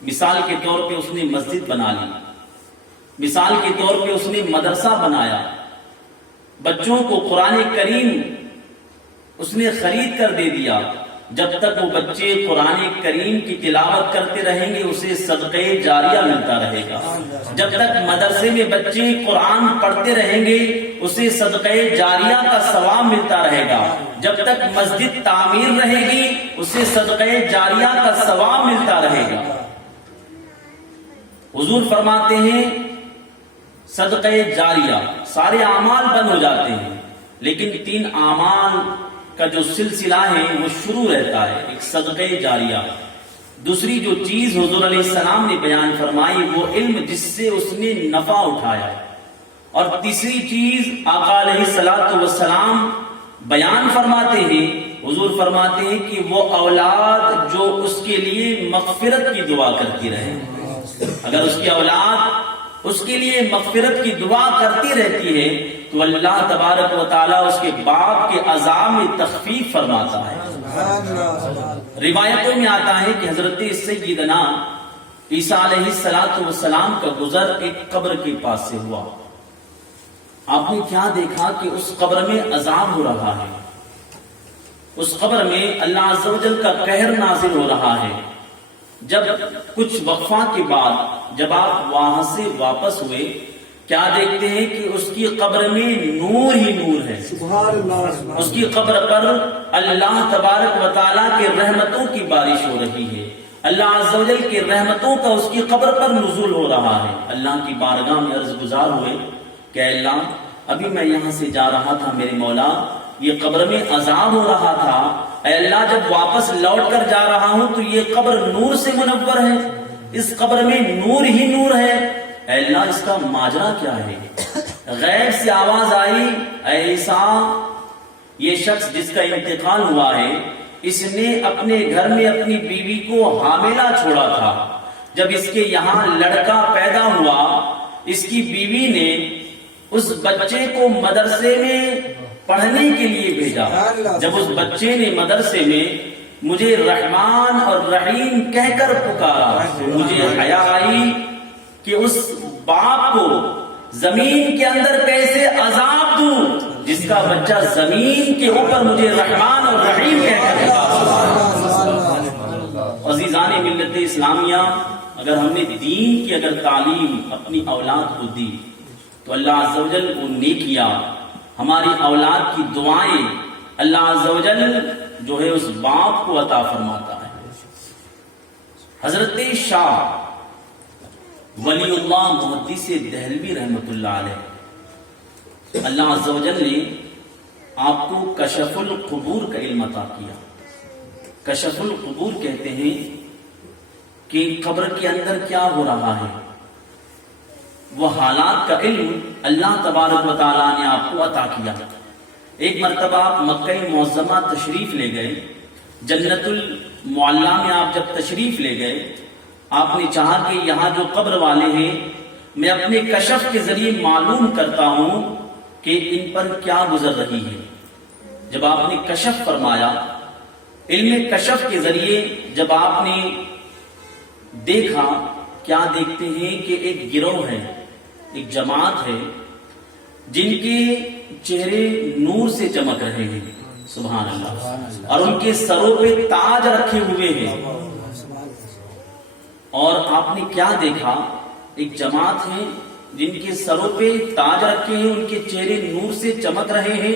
مثال کے طور پہ اس نے مسجد بنا لی، مثال کے طور پہ اس نے مدرسہ بنایا، بچوں کو قرآن کریم اس نے خرید کر دے دیا۔ جب تک وہ بچے قرآن کریم کی تلاوت کرتے رہیں گے اسے صدقہ جاریہ ملتا رہے گا، جب تک مدرسے میں بچے قرآن پڑھتے رہیں گے اسے صدقہ جاریہ کا ثواب ملتا رہے گا، جب تک مسجد تعمیر رہے گی اسے صدقہ جاریہ کا ثواب ملتا رہے گا۔ حضور فرماتے ہیں صدقہ جاریہ، سارے اعمال بند ہو جاتے ہیں، لیکن 3 اعمال کا جو سلسلہ ہے وہ شروع رہتا ہے. ایک صدقہ جاریہ، دوسری جو چیز حضور علیہ السلام نے بیان فرمائی وہ علم جس سے اس نے نفع اٹھایا، اور تیسری چیز آقا علیہ الصلوۃ والسلام بیان فرماتے ہیں، حضور فرماتے ہیں کہ وہ اولاد جو اس کے لیے مغفرت کی دعا کرتی رہے. اگر اس کی اولاد اس کے لیے مغفرت کی دعا کرتی رہتی ہے تو اللہ تبارک و تعالیٰ اس کے باپ کے عذاب میں تخفیف فرماتا ہے. روایتوں میں آتا ہے کہ حضرت سیدنا عیسیٰ علیہ السلام کا گزر ایک قبر کے پاس سے ہوا. آپ نے کیا دیکھا کہ اس قبر میں عذاب ہو رہا ہے، اس قبر میں اللہ عز و جل کا قہر نازل ہو رہا ہے. جب کچھ وقفہ کے بعد جب آپ وہاں سے واپس ہوئے، کیا دیکھتے ہیں کہ اس کی قبر میں نور ہی نور ہے. اس کی قبر پر اللہ تبارک و تعالیٰ کے رحمتوں کی بارش ہو رہی ہے، اللہ عز و جل کے رحمتوں کا اس کی قبر پر نزول ہو رہا ہے. اللہ کی بارگاہ میں عرض گزار ہوئے کہ اے اللہ، ابھی میں یہاں سے جا رہا تھا میرے مولا، یہ قبر میں عذاب ہو رہا تھا، اے اللہ جب واپس لوٹ کر جا رہا ہوں تو یہ قبر نور سے منور ہے، اس قبر میں نور ہی نور ہے، اے اللہ اس کا ماجرا کیا ہے؟ غیب سے آواز آئی، اے عیسیٰ، یہ شخص جس کا انتقال ہوا ہے اس نے اپنے گھر میں اپنی بیوی کو حاملہ چھوڑا تھا. جب اس کے یہاں لڑکا پیدا ہوا، اس کی بیوی نے اس بچے کو مدرسے میں پڑھنے کے لیے بھیجا. جب اس بچے نے مدرسے میں مجھے رحمان اور رحیم کہہ کر پکارا، مجھے حیا آئی کہ اس باپ کو زمین کے اندر کیسے عذاب دوں جس کا بچہ زمین کے اوپر مجھے رحمان اور رحیم کہہ کر پکارا. عزیزان ملت اسلامیہ، اگر ہم نے دین کی اگر تعلیم اپنی اولاد کو دی تو اللہ عز و جل وہ نیکیاں، ہماری اولاد کی دعائیں اللہ عز و جل جو ہے اس باپ کو عطا فرماتا ہے. حضرت شاہ ولی اللہ محدث دہلوی رحمت اللہ علیہ، اللہ عز و جل نے آپ کو کشف القبور کا علم عطا کیا. کشف القبور کہتے ہیں کہ قبر کے اندر کیا ہو رہا ہے، وہ حالات کا علم اللہ تبارک و تعالیٰ نے آپ کو عطا کیا. ایک مرتبہ آپ مکہ معظمہ تشریف لے گئے، جنت المعلیٰ میں آپ جب تشریف لے گئے، آپ نے چاہا کہ یہاں جو قبر والے ہیں میں اپنے کشف کے ذریعے معلوم کرتا ہوں کہ ان پر کیا گزر رہی ہے. جب آپ نے کشف فرمایا، علم کشف کے ذریعے جب آپ نے دیکھا، کیا دیکھتے ہیں کہ ایک گروہ ہے، ایک جماعت ہے جن کے چہرے نور سے چمک رہے ہیں، سبحان اللہ، اور ان کے سروں پہ تاج رکھے ہوئے ہیں. اور آپ نے کیا دیکھا؟ ایک جماعت ہے جن کے سروں پہ تاج رکھے ہیں، ان کے چہرے نور سے چمک رہے ہیں.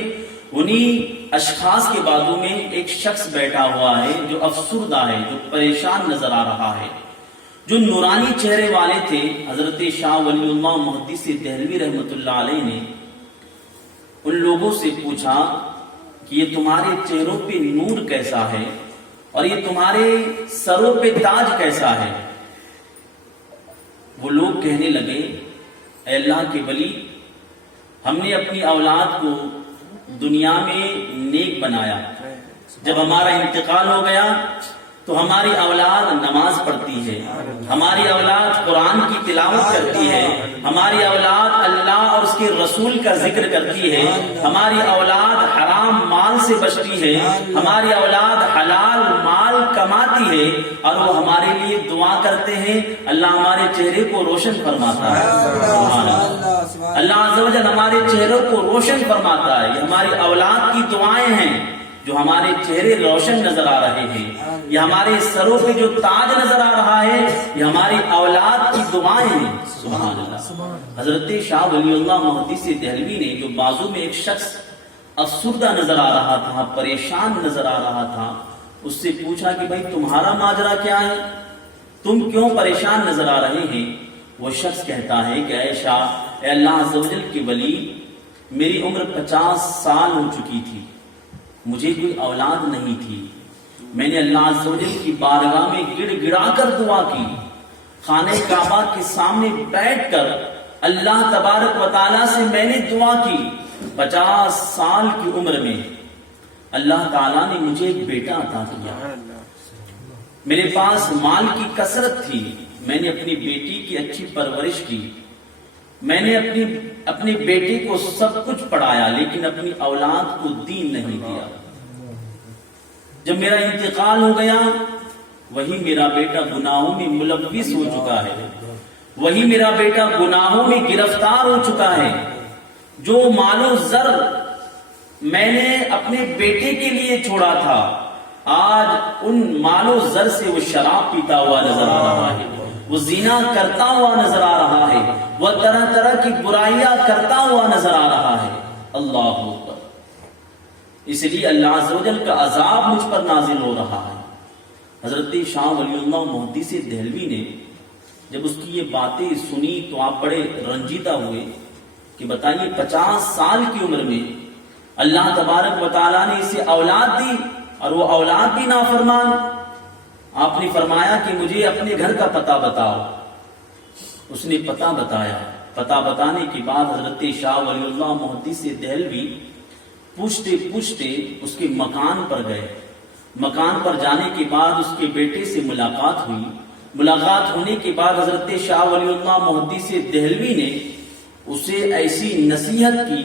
انہی اشخاص کے بازو میں ایک شخص بیٹھا ہوا ہے جو افسردہ ہے، جو پریشان نظر آ رہا ہے. جو نورانی چہرے والے تھے، حضرت شاہ ولی اللہ محدث دہلوی رحمت اللہ علیہ نے ان لوگوں سے پوچھا کہ یہ تمہارے چہروں پہ نور کیسا ہے اور یہ تمہارے سروں پہ تاج کیسا ہے؟ وہ لوگ کہنے لگے، اے اللہ کے ولی، ہم نے اپنی اولاد کو دنیا میں نیک بنایا، جب ہمارا انتقال ہو گیا تو ہماری اولاد نماز پڑھتی ہے، ہماری اولاد قرآن کی تلاوت کرتی ہے، ہماری اولاد اللہ اور اس کے رسول کا ذکر کرتی ہے، ہماری اولاد حرام مال سے بچتی ہے، ہماری اولاد حلال مال کماتی ہے، اور وہ ہمارے لیے دعا کرتے ہیں، اللہ ہمارے چہرے کو روشن فرماتا ہے. اللہ عز و جل ہمارے چہروں کو روشن فرماتا ہے. یہ ہماری اولاد کی دعائیں ہیں جو ہمارے چہرے روشن نظر آ رہے ہیں، یہ ہمارے سروں پہ جو تاج نظر آ رہا ہے یہ ہماری اولاد کی دعائیں ہیں. سبحان اللہ. حضرت شاہ ولی اللہ محدث دہلوی نے جو بازو میں ایک شخص افسردہ نظر آ رہا تھا، پریشان نظر آ رہا تھا، اس سے پوچھا کہ بھائی تمہارا ماجرا کیا ہے، تم کیوں پریشان نظر آ رہے ہیں؟ وہ شخص کہتا ہے کہ اے شاہ، اے اللہ عز و جل کے ولی، میری عمر 50 سال ہو چکی تھی، مجھے کوئی اولاد نہیں تھی، میں نے اللہ عز و جل کی بارگاہ میں گڑ گڑا کر دعا کی، خانہ کعبہ کے سامنے بیٹھ کر اللہ تبارک و تعالیٰ سے میں نے دعا کی۔ 50 سال کی عمر میں اللہ تعالیٰ نے مجھے ایک بیٹا عطا کیا۔ میرے پاس مال کی کثرت تھی، میں نے اپنی بیٹی کی اچھی پرورش کی، میں نے اپنے بیٹے کو سب کچھ پڑھایا، لیکن اپنی اولاد کو دین نہیں دیا۔ جب میرا انتقال ہو گیا، وہی میرا بیٹا گناہوں میں ملوث ہو چکا ہے، وہی میرا بیٹا گناہوں میں گرفتار ہو چکا ہے۔ جو مال و زر میں نے اپنے بیٹے کے لیے چھوڑا تھا، آج ان مال و زر سے وہ شراب پیتا ہوا نظر آ رہا ہے، وہ زنا کرتا ہوا نظر آ رہا ہے، وہ طرح طرح کی برائیاں کرتا ہوا نظر آ رہا ہے۔ اللہ اکبر۔ اس لیے اللہ عز و جل کا عذاب مجھ پر نازل ہو رہا ہے۔ حضرت شاہ ولی اللہ محدث دہلوی نے جب اس کی یہ باتیں سنی تو آپ بڑے رنجیدہ ہوئے کہ بتائیے 50 سال کی عمر میں اللہ تبارک و تعالیٰ نے اسے اولاد دی اور وہ اولاد بھی نافرمان۔ آپ نے فرمایا کہ مجھے اپنے گھر کا پتہ بتاؤ۔ اس نے پتہ بتایا۔ پتہ بتانے کے بعد حضرت شاہ ولی اللہ محدث دہلوی پوچھتے پوچھتے اس کے مکان پر گئے۔ مکان پر جانے کے بعد اس کے بیٹے سے ملاقات ہوئی۔ ملاقات ہونے کے بعد حضرت شاہ ولی اللہ محدث دہلوی نے اسے ایسی نصیحت کی،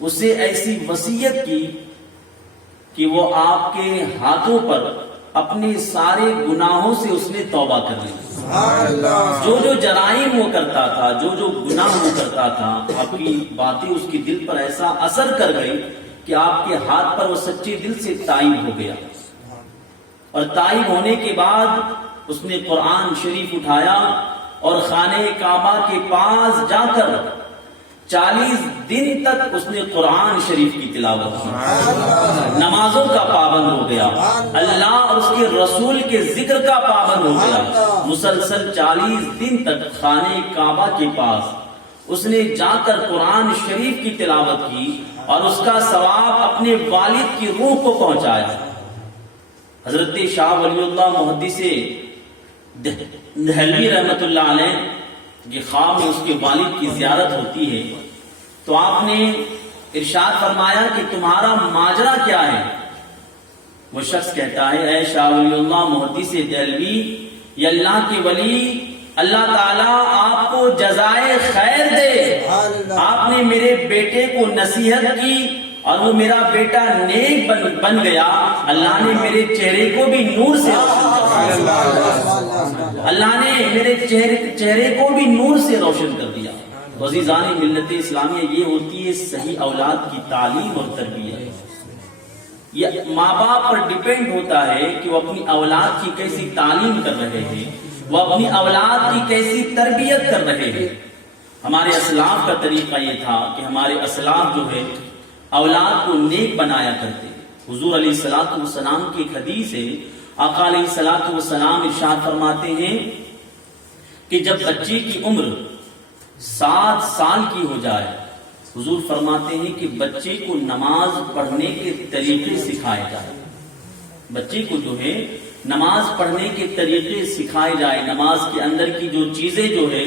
اسے ایسی وصیت کی کہ وہ آپ کے ہاتھوں پر اپنے سارے گناہوں سے اس نے توبہ کر لی۔ جو جو جرائم وہ کرتا تھا، جو جو گناہ وہ کرتا تھا، آپ کی باتیں اس کے دل پر ایسا اثر کر گئی کہ آپ کے ہاتھ پر وہ سچے دل سے تائب ہو گیا۔ اور تائب ہونے کے بعد اس نے قرآن شریف اٹھایا اور خانہ کعبہ کے پاس جا کر 40 دن تک اس نے قرآن شریف کی تلاوت کی، نمازوں کا پابند ہو گیا، اللہ اور اس کے رسول کے ذکر کا پابند ہو گیا۔ مسلسل 40 دن تک خانہ کعبہ کے پاس اس نے جا کر قرآن شریف کی تلاوت کی اور اس کا ثواب اپنے والد کی روح کو پہنچایا۔ حضرت شاہ ولی اللہ محدث دہلوی رحمت اللہ علیہ یہ خواب میں اس کے والد کی زیارت ہوتی ہے تو آپ نے ارشاد فرمایا کہ تمہارا ماجرا کیا ہے؟ وہ شخص کہتا ہے، اے شاہ ولی اللہ محدث دہلوی، یہ اللہ کے ولی، اللہ تعالیٰ آپ کو جزائے خیر دے۔ آپ نے میرے بیٹے کو نصیحت کی اور وہ میرا بیٹا نیک بن گیا، اللہ نے میرے چہرے کو بھی نور سے روشن کر دیا، اللہ نے میرے چہرے کو بھی نور سے روشن کر دیا۔ تو عزیزان ملت اسلامیہ، یہ ہوتی ہے صحیح اولاد کی تعلیم اور تربیت۔ یہ ماں باپ پر ڈیپینڈ ہوتا ہے کہ وہ اپنی اولاد کی کیسی تعلیم کر رہے ہیں، وہ اپنی اولاد کی کیسی تربیت کر رہے ہیں۔ ہمارے اسلاف کا طریقہ یہ تھا کہ ہمارے اسلاف جو ہے اولاد کو نیک بنایا کرتے۔ حضور علیہ الصلوۃ والسلام کی ایک حدیث ہے، آقا علیہ الصلوۃ والسلام ارشاد فرماتے ہیں کہ جب بچے کی عمر 7 سال کی ہو جائے، حضور فرماتے ہیں کہ بچے کو نماز پڑھنے کے طریقے سکھائے جائے۔ بچے کو جو ہے نماز پڑھنے کے طریقے سکھائے جائے، نماز کے اندر کی جو چیزیں جو ہے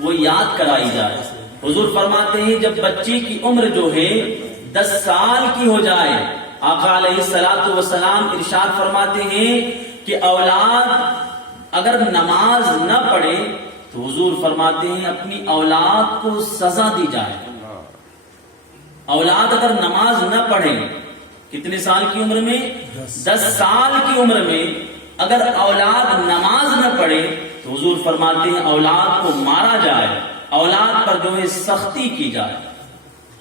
وہ یاد کرائی جائے۔ حضور فرماتے ہیں جب بچے کی عمر جو ہے 10 سال کی ہو جائے، آقا علیہ الصلوۃ والسلام ارشاد فرماتے ہیں کہ اولاد اگر نماز نہ پڑھے تو حضور فرماتے ہیں اپنی اولاد کو سزا دی جائے۔ اولاد اگر نماز نہ پڑھے، کتنے سال کی عمر میں؟ 10 سال کی عمر میں اگر اولاد نماز نہ پڑھے تو حضور فرماتے ہیں اولاد کو مارا جائے، اولاد پر جو ہے سختی کی جائے۔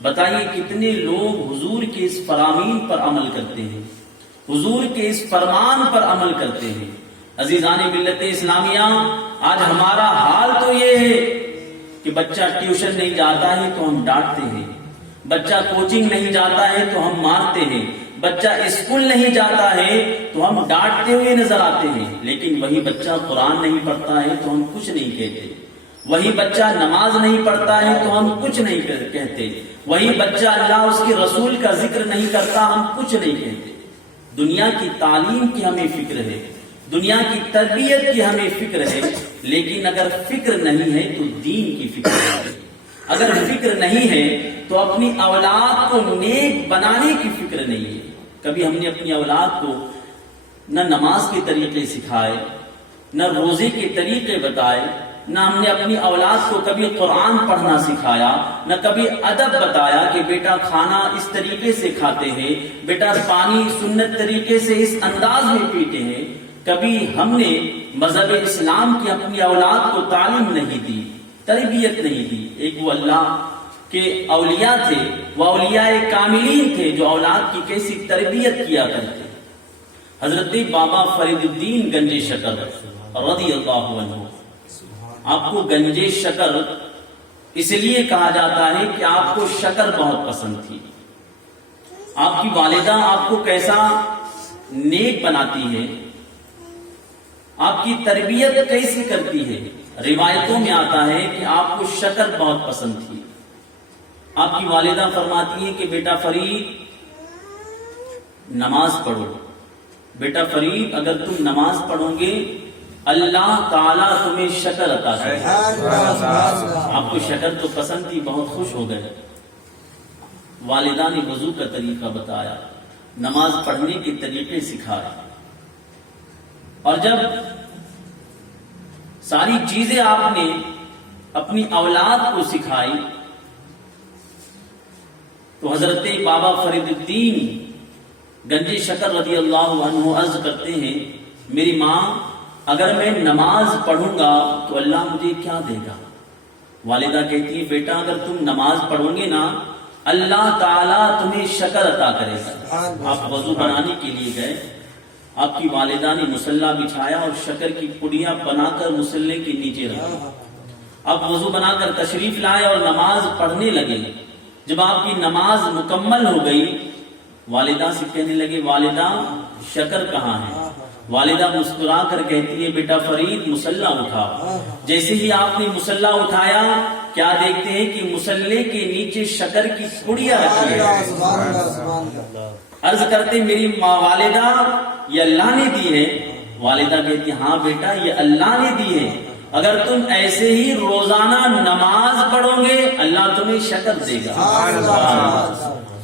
بتائیے کتنے لوگ حضور کے اس فرامین پر عمل کرتے ہیں، حضور کے اس فرمان پر عمل کرتے ہیں۔ عزیزان ملت اسلامیہ، آج ہمارا حال تو یہ ہے کہ بچہ ٹیوشن نہیں جاتا ہے تو ہم ڈانٹتے ہیں، بچہ کوچنگ نہیں جاتا ہے تو ہم مارتے ہیں، بچہ اسکول نہیں جاتا ہے تو ہم ڈانٹتے ہوئے نظر آتے ہیں، لیکن وہی بچہ قرآن نہیں پڑھتا ہے تو ہم کچھ نہیں کہتے۔ وہی بچہ نماز نہیں پڑھتا ہے تو ہم کچھ نہیں کہتے، وہی بچہ اللہ اس کے رسول کا ذکر نہیں کرتا ہم کچھ نہیں کہتے۔ دنیا کی تعلیم کی ہمیں فکر ہے، دنیا کی تربیت کی ہمیں فکر ہے، لیکن اگر فکر نہیں ہے تو دین کی فکر ہے۔ اگر فکر نہیں ہے تو اپنی اولاد کو نیک بنانے کی فکر نہیں ہے۔ کبھی ہم نے اپنی اولاد کو نہ نماز کے طریقے سکھائے، نہ روزے کے طریقے بتائے، نہ ہم نے اپنی اولاد کو کبھی قرآن پڑھنا سکھایا، نہ کبھی ادب بتایا کہ بیٹا کھانا اس طریقے سے کھاتے ہیں، بیٹا پانی سنت طریقے سے اس انداز میں پیتے ہیں۔ کبھی ہم نے مذہب اسلام کی اپنی اولاد کو تعلیم نہیں دی، تربیت نہیں دی۔ ایک وہ اللہ کے اولیاء تھے، وہ اولیاء کاملین تھے جو اولاد کی کیسی تربیت کیا کرتے۔ حضرت بابا فرید الدین گنج شکر رضی اللہ عنہ، آپ کو گنج شکر اس لیے کہا جاتا ہے کہ آپ کو شکر بہت پسند تھی۔ آپ کی والدہ آپ کو کیسا نیک بناتی ہے، آپ کی تربیت کیسی کرتی ہے۔ روایتوں میں آتا ہے کہ آپ کو شکر بہت پسند تھی۔ آپ کی والدہ فرماتی ہے کہ بیٹا فرید نماز پڑھو، بیٹا فرید اگر تم نماز پڑھو گے اللہ تعالیٰ تمہیں شکر عطا کرے گا۔ آپ کو شکر تو پسند تھی، بہت خوش ہو گئے۔ والدہ نے وضو کا طریقہ بتایا، نماز پڑھنے کے طریقے سکھائے، اور جب ساری چیزیں آپ نے اپنی اولاد کو سکھائی تو حضرت بابا فرید الدین گنج شکر رضی اللہ عنہ عرض کرتے ہیں، میری ماں اگر میں نماز پڑھوں گا تو اللہ مجھے کیا دے گا؟ والدہ کہتی ہے بیٹا اگر تم نماز پڑھو گے نا اللہ تعالیٰ تمہیں شکر عطا کرے گا۔ آپ وضو بنانے کے لیے گئے، آپ کی والدہ نے مصلی بچھایا اور شکر کی پڑیاں بنا کر مصلی کے نیچے رکھی۔ آپ وضو بنا کر تشریف لائے اور نماز پڑھنے لگے۔ جب آپ کی نماز مکمل ہو گئی والدہ سے کہنے لگے والدہ شکر کہاں ہے؟ والدہ مسکرا کر کہتی ہے بیٹا فرید مصلی اٹھا۔ جیسے ہی آپ نے مصلی اٹھایا کیا دیکھتے ہیں کہ مصلی کے نیچے شکر کی پڑیاں رکھی ہے۔ عرض کرتے میری والدہ یہ اللہ نے دی ہے؟ والدہ کہتی ہاں بیٹا یہ اللہ نے دی ہے، اگر تم ایسے ہی روزانہ نماز پڑھو گے اللہ تمہیں شکر دے گا۔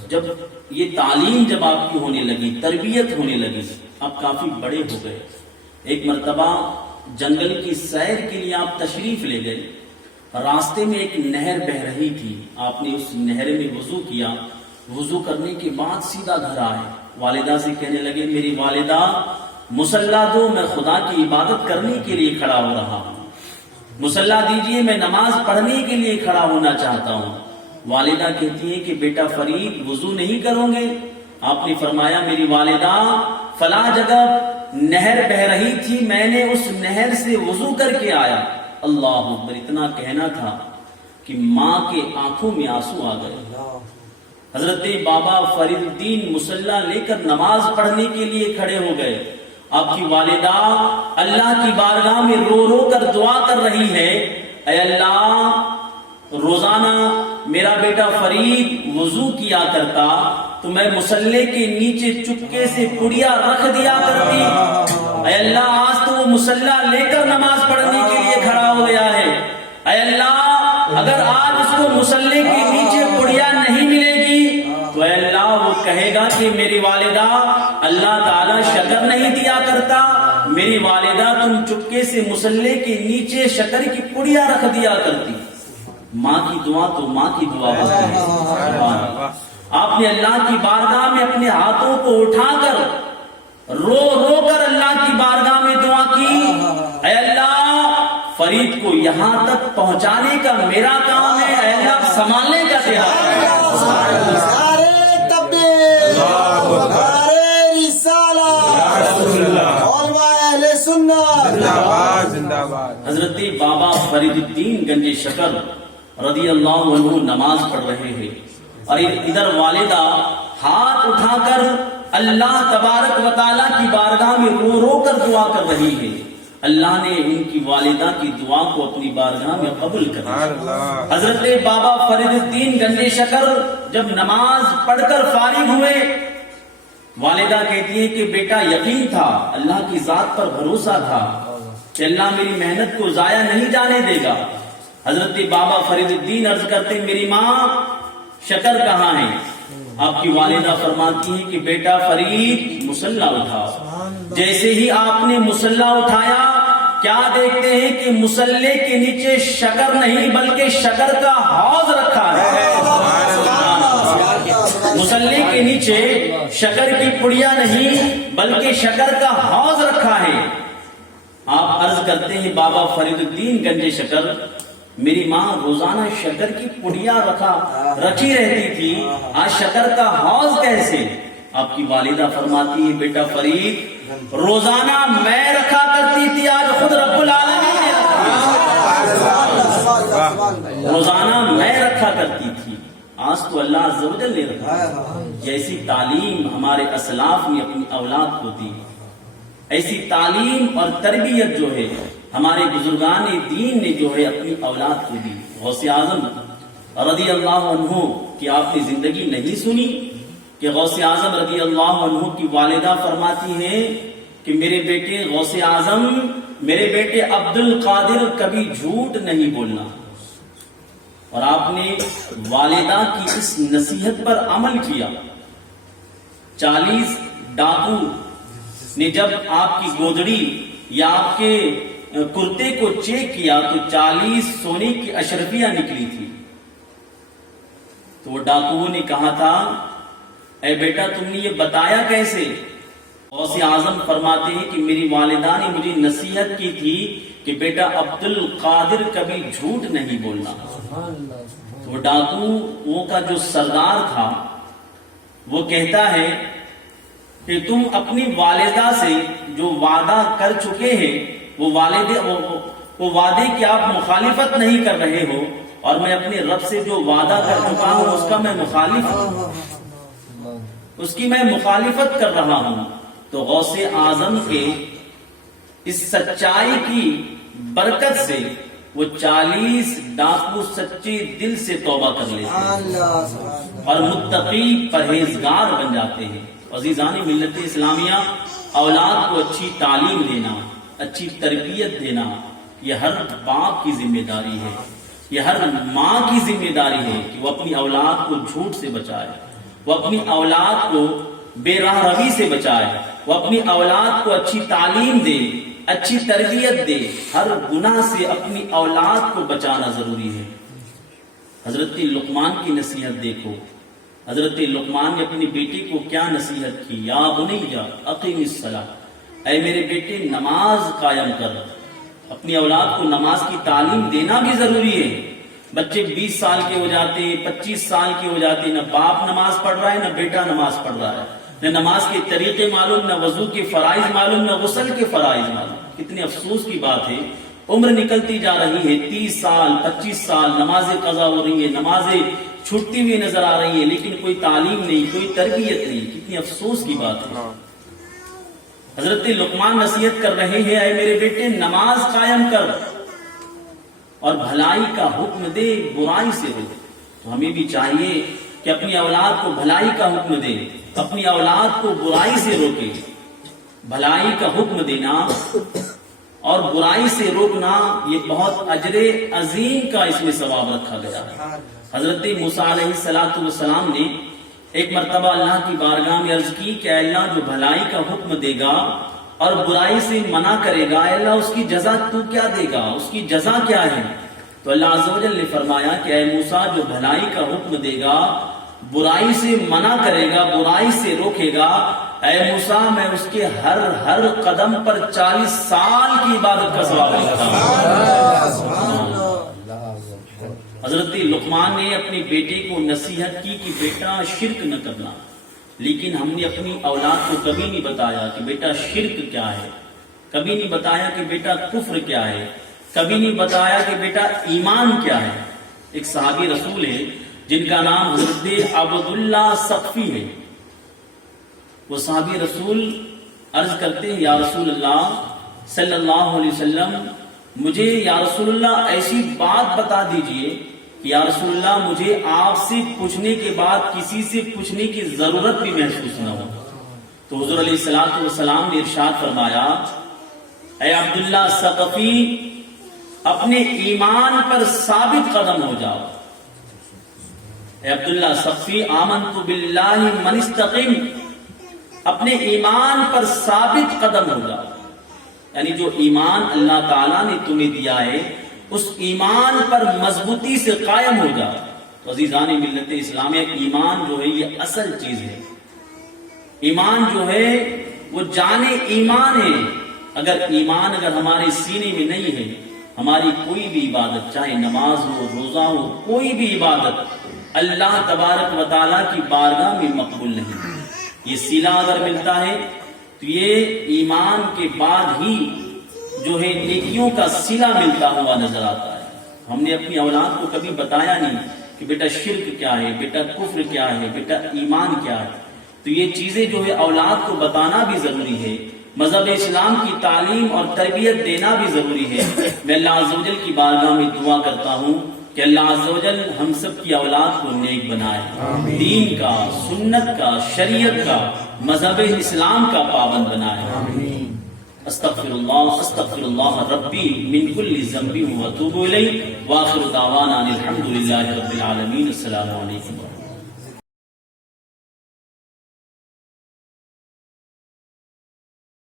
جب یہ تعلیم جب آپ کی ہونے لگی، تربیت ہونے لگی، آپ کافی بڑے ہو گئے۔ ایک مرتبہ جنگل کی سیر کے لیے آپ تشریف لے گئے، راستے میں ایک نہر بہ رہی تھی، آپ نے اس نہر میں وضو کیا، وضو کرنے کے بعد سیدھا گھر آئے، والدہ سے کہنے لگے میری والدہ مصلی دو، میں خدا کی عبادت کرنے کے لیے کھڑا ہو رہا ہوں، مصلی دیجئے میں نماز پڑھنے کے لیے کھڑا ہونا چاہتا ہوں۔ والدہ کہتی ہے کہ بیٹا فرید وضو نہیں کرو گے؟ آپ نے فرمایا میری والدہ فلاں جگہ نہر بہ رہی تھی، میں نے اس نہر سے وضو کر کے آیا۔ اللہ اکبر، اتنا کہنا تھا کہ ماں کے آنکھوں میں آنسو آ گئے۔ حضرت بابا فرید الدین مصلی لے کر نماز پڑھنے کے لیے کھڑے ہو گئے۔ آپ کی والدہ اللہ کی بارگاہ میں رو رو کر دعا کر رہی ہے، اے اللہ روزانہ میرا بیٹا فرید وضو کیا کرتا تو میں مصلی کے نیچے چپکے سے پڑیا رکھ دیا کرتی، اے اللہ آج تو وہ مصلی لے کر نماز پڑھنے کے لیے کھڑا ہو گیا ہے، اے اللہ اگر آج اس کو مصلی کے نیچے پڑیا نہیں ملے گی تو اے اللہ وہ کہے گا کہ میری والدہ اللہ تعالیٰ شکر نہیں دیا کرتا، میری والدہ تم چپکے سے مصلی کے نیچے شکر کی پڑیا رکھ دیا کرتی۔ ماں کی دعا تو ماں کی دعا ہوتی ہے۔ آپ نے اللہ کی بارگاہ میں اپنے ہاتھوں کو اٹھا کر رو رو کر اللہ کی بارگاہ میں دعا کی، اے اللہ فرید کو یہاں تک پہنچانے کا میرا کام ہے، اے اللہ سنبھالنے کا تیرا حضرت بابا فرید الدین گنج شکر رضی اللہ عنہ نماز پڑھ رہے ہیں اور ادھر والدہ ہاتھ اٹھا کر اللہ تبارک و تعالیٰ کی بارگاہ میں رو رو کر دعا کر رہی ہے۔ اللہ نے ان کی والدہ کی دعا کو اپنی بارگاہ میں قبول کر لیا۔ حضرت بابا فرید الدین گنج شکر جب نماز پڑھ کر فارغ ہوئے، والدہ کہتی ہے کہ بیٹا یقین تھا، اللہ کی ذات پر بھروسہ تھا کہ اللہ میری محنت کو ضائع نہیں جانے دے گا۔ حضرت بابا فرید الدین عرض کرتے میری ماں شکر کہاں ہے؟ آپ کی والدہ فرماتی ہیں کہ بیٹا فرید مصلی اٹھاؤ۔ جیسے ہی آپ نے مصلی اٹھایا، کیا دیکھتے ہیں کہ مصلی کے نیچے شکر نہیں بلکہ شکر کا حوض رکھا ہے۔ مصلی کے نیچے شکر کی پڑیا نہیں بلکہ شکر کا حوض رکھا ہے۔ آپ عرض کرتے ہیں بابا فرید الدین گنج شکر، میری ماں روزانہ شکر کی پڑیا رکھی رہتی تھی، آج شکر کا حوض کیسے؟ آپ کی والدہ فرماتی ہے بیٹا فرید روزانہ میں رکھا کرتی تھی، آج خود رب العالمین نے رکھا۔ روزانہ میں رکھا کرتی تھی، آج تو اللہ عز و جل نے رکھا۔ جیسی تعلیم ہمارے اسلاف نے اپنی اولاد کو دی، ایسی تعلیم اور تربیت جو ہے ہمارے بزرگان دین نے جو ہے اپنی اولاد کو دی۔ غوث اعظم رضی اللہ عنہ کی آپ نے زندگی نہیں سنی کہ غوث اعظم رضی اللہ عنہ کی والدہ فرماتی ہیں کہ میرے بیٹے غوث اعظم، میرے بیٹے عبد القادر کبھی جھوٹ نہیں بولنا، اور آپ نے والدہ کی اس نصیحت پر عمل کیا۔ 40 ڈاکو نے جب آپ کی گودڑی یا آپ کے کرتے کو چیک کیا تو 40 سونے کی اشرفیاں نکلی تھی، تو وہ ڈاکوؤں نے کہا تھا اے بیٹا تم نے یہ بتایا کیسے؟ غوث اعظم فرماتے ہیں کہ میری والدہ نے مجھے نصیحت کی تھی کہ بیٹا عبد القادر کبھی جھوٹ نہیں بولنا۔ تو وہ ڈاکوؤں کا جو سردار تھا وہ کہتا ہے کہ تم اپنی والدہ سے جو وعدہ کر چکے ہیں وہ وعدے کی آپ مخالفت نہیں کر رہے ہو، اور میں اپنے رب سے جو وعدہ کر چکا ہوں اس کا میں مخالف ہوں، اس کی میں مخالفت کر رہا ہوں۔ تو غوث اعظم کے اس سچائی کی برکت سے وہ 40 ڈاکو سچے دل سے توبہ کر لیتے ہیں اور متقی پرہیزگار بن جاتے ہیں۔ عزیزان ملت اسلامیہ، اولاد کو اچھی تعلیم دینا، اچھی تربیت دینا یہ ہر باپ کی ذمہ داری ہے، یہ ہر ماں کی ذمہ داری ہے کہ وہ اپنی اولاد کو جھوٹ سے بچائے، وہ اپنی اولاد کو بے راہ روی سے بچائے، وہ اپنی اولاد کو اچھی تعلیم دے، اچھی تربیت دے۔ ہر گناہ سے اپنی اولاد کو بچانا ضروری ہے۔ حضرت لقمان کی نصیحت دیکھو، حضرت لقمان نے اپنی بیٹی کو کیا نصیحت کی؟ یا بنیا اقیم الصلاۃ، اے میرے بیٹے نماز قائم کر۔ اپنی اولاد کو نماز کی تعلیم دینا بھی ضروری ہے۔ بچے 20 سال کے ہو جاتے ہیں، 25 سال کے ہو جاتے ہیں، نہ باپ نماز پڑھ رہا ہے نہ بیٹا نماز پڑھ رہا ہے، نہ نماز کے طریقے معلوم، نہ وضو کے فرائض معلوم، نہ غسل کے فرائض معلوم۔ کتنے افسوس کی بات ہے، عمر نکلتی جا رہی ہے، 30 سال 25 سال نمازیں قضا ہو رہی ہیں، نمازیں چھوٹتی ہوئی نظر آ رہی ہیں، لیکن کوئی تعلیم نہیں، کوئی تربیت نہیں۔ کتنی افسوس کی بات ہے۔ حضرت لقمان نصیحت کر رہے ہیں اے میرے بیٹے نماز قائم کر اور بھلائی کا حکم دے، برائی سے روک۔ تو ہمیں بھی چاہیے کہ اپنی اولاد کو بھلائی کا حکم دے، اپنی اولاد کو برائی سے روکے۔ بھلائی کا حکم دینا اور برائی سے روکنا یہ بہت اجر عظیم کا اس میں ثواب رکھا گیا ہے۔ حضرت موسیٰ علیہ السلام نے ایک مرتبہ اللہ کی بارگاہ میں عرض کی کہ اے اللہ جو بھلائی کا حکم دے گا اور برائی سے منع کرے گا، اے اللہ اس کی جزا تو کیا دے گا، اس کی جزا کیا ہے؟ تو اللہ عز و جل نے فرمایا کہ اے موسیٰ جو بھلائی کا حکم دے گا، برائی سے منع کرے گا، برائی سے روکے گا، اے موسیٰ میں اس کے ہر قدم پر 40 سال کی عبادت کا ثواب لکھتا ہوں۔ حضرت لقمان نے اپنے بیٹے کو نصیحت کی کہ بیٹا شرک نہ کرنا، لیکن ہم نے اپنی اولاد کو کبھی نہیں بتایا کہ بیٹا شرک کیا ہے، کبھی نہیں بتایا کہ بیٹا کفر کیا ہے، کبھی نہیں بتایا کہ بیٹا ایمان کیا ہے۔ ایک صحابی رسول ہے جن کا نام حضرت عبداللہ ثقفی ہے۔ وہ صحابی رسول عرض کرتے ہیں یا رسول اللہ صلی اللہ علیہ وسلم مجھے یا رسول اللہ ایسی بات بتا دیجئے کہ یا رسول اللہ مجھے آپ سے پوچھنے کے بعد کسی سے پوچھنے کی ضرورت بھی محسوس نہ ہو. تو حضور علیہ الصلوۃ والسلام نے ارشاد فرمایا اے عبداللہ ثقفی اپنے ایمان پر ثابت قدم ہو جاؤ. اے عبداللہ ثقفی آمنت باللہ من استقم اپنے ایمان پر ثابت قدم ہو جاؤ. یعنی جو ایمان اللہ تعالیٰ نے تمہیں دیا ہے اس ایمان پر مضبوطی سے قائم ہو جاؤ. تو عزیزان ملت اسلامیہ ایمان جو ہے یہ اصل چیز ہے. ایمان جو ہے وہ جان ایمان ہے. اگر ایمان اگر ہمارے سینے میں نہیں ہے ہماری کوئی بھی عبادت چاہے نماز ہو روزہ ہو کوئی بھی عبادت اللہ تبارک و تعالیٰ کی بارگاہ میں مقبول نہیں. یہ صلہ اگر ملتا ہے تو یہ ایمان کے بعد ہی جو ہے نیکیوں کا صلہ ملتا ہوا نظر آتا ہے. ہم نے اپنی اولاد کو کبھی بتایا نہیں کہ بیٹا شرک کیا ہے, بیٹا کفر کیا ہے, بیٹا ایمان کیا ہے. تو یہ چیزیں جو ہے اولاد کو بتانا بھی ضروری ہے. مذہب اسلام کی تعلیم اور تربیت دینا بھی ضروری ہے. میں اللہ عز و جل کی بارگاہ میں دعا کرتا ہوں کہ اللہ عز و جل ہم سب کی اولاد کو نیک بنائے, دین کا, سنت کا, شریعت کا, مذہب اسلام کا پابند بنائے. استغفر اللہ ربی من کل ذنب و اتوب الیہ. واخر دعوانا الحمد للہ رب العالمین. السلام علیکم.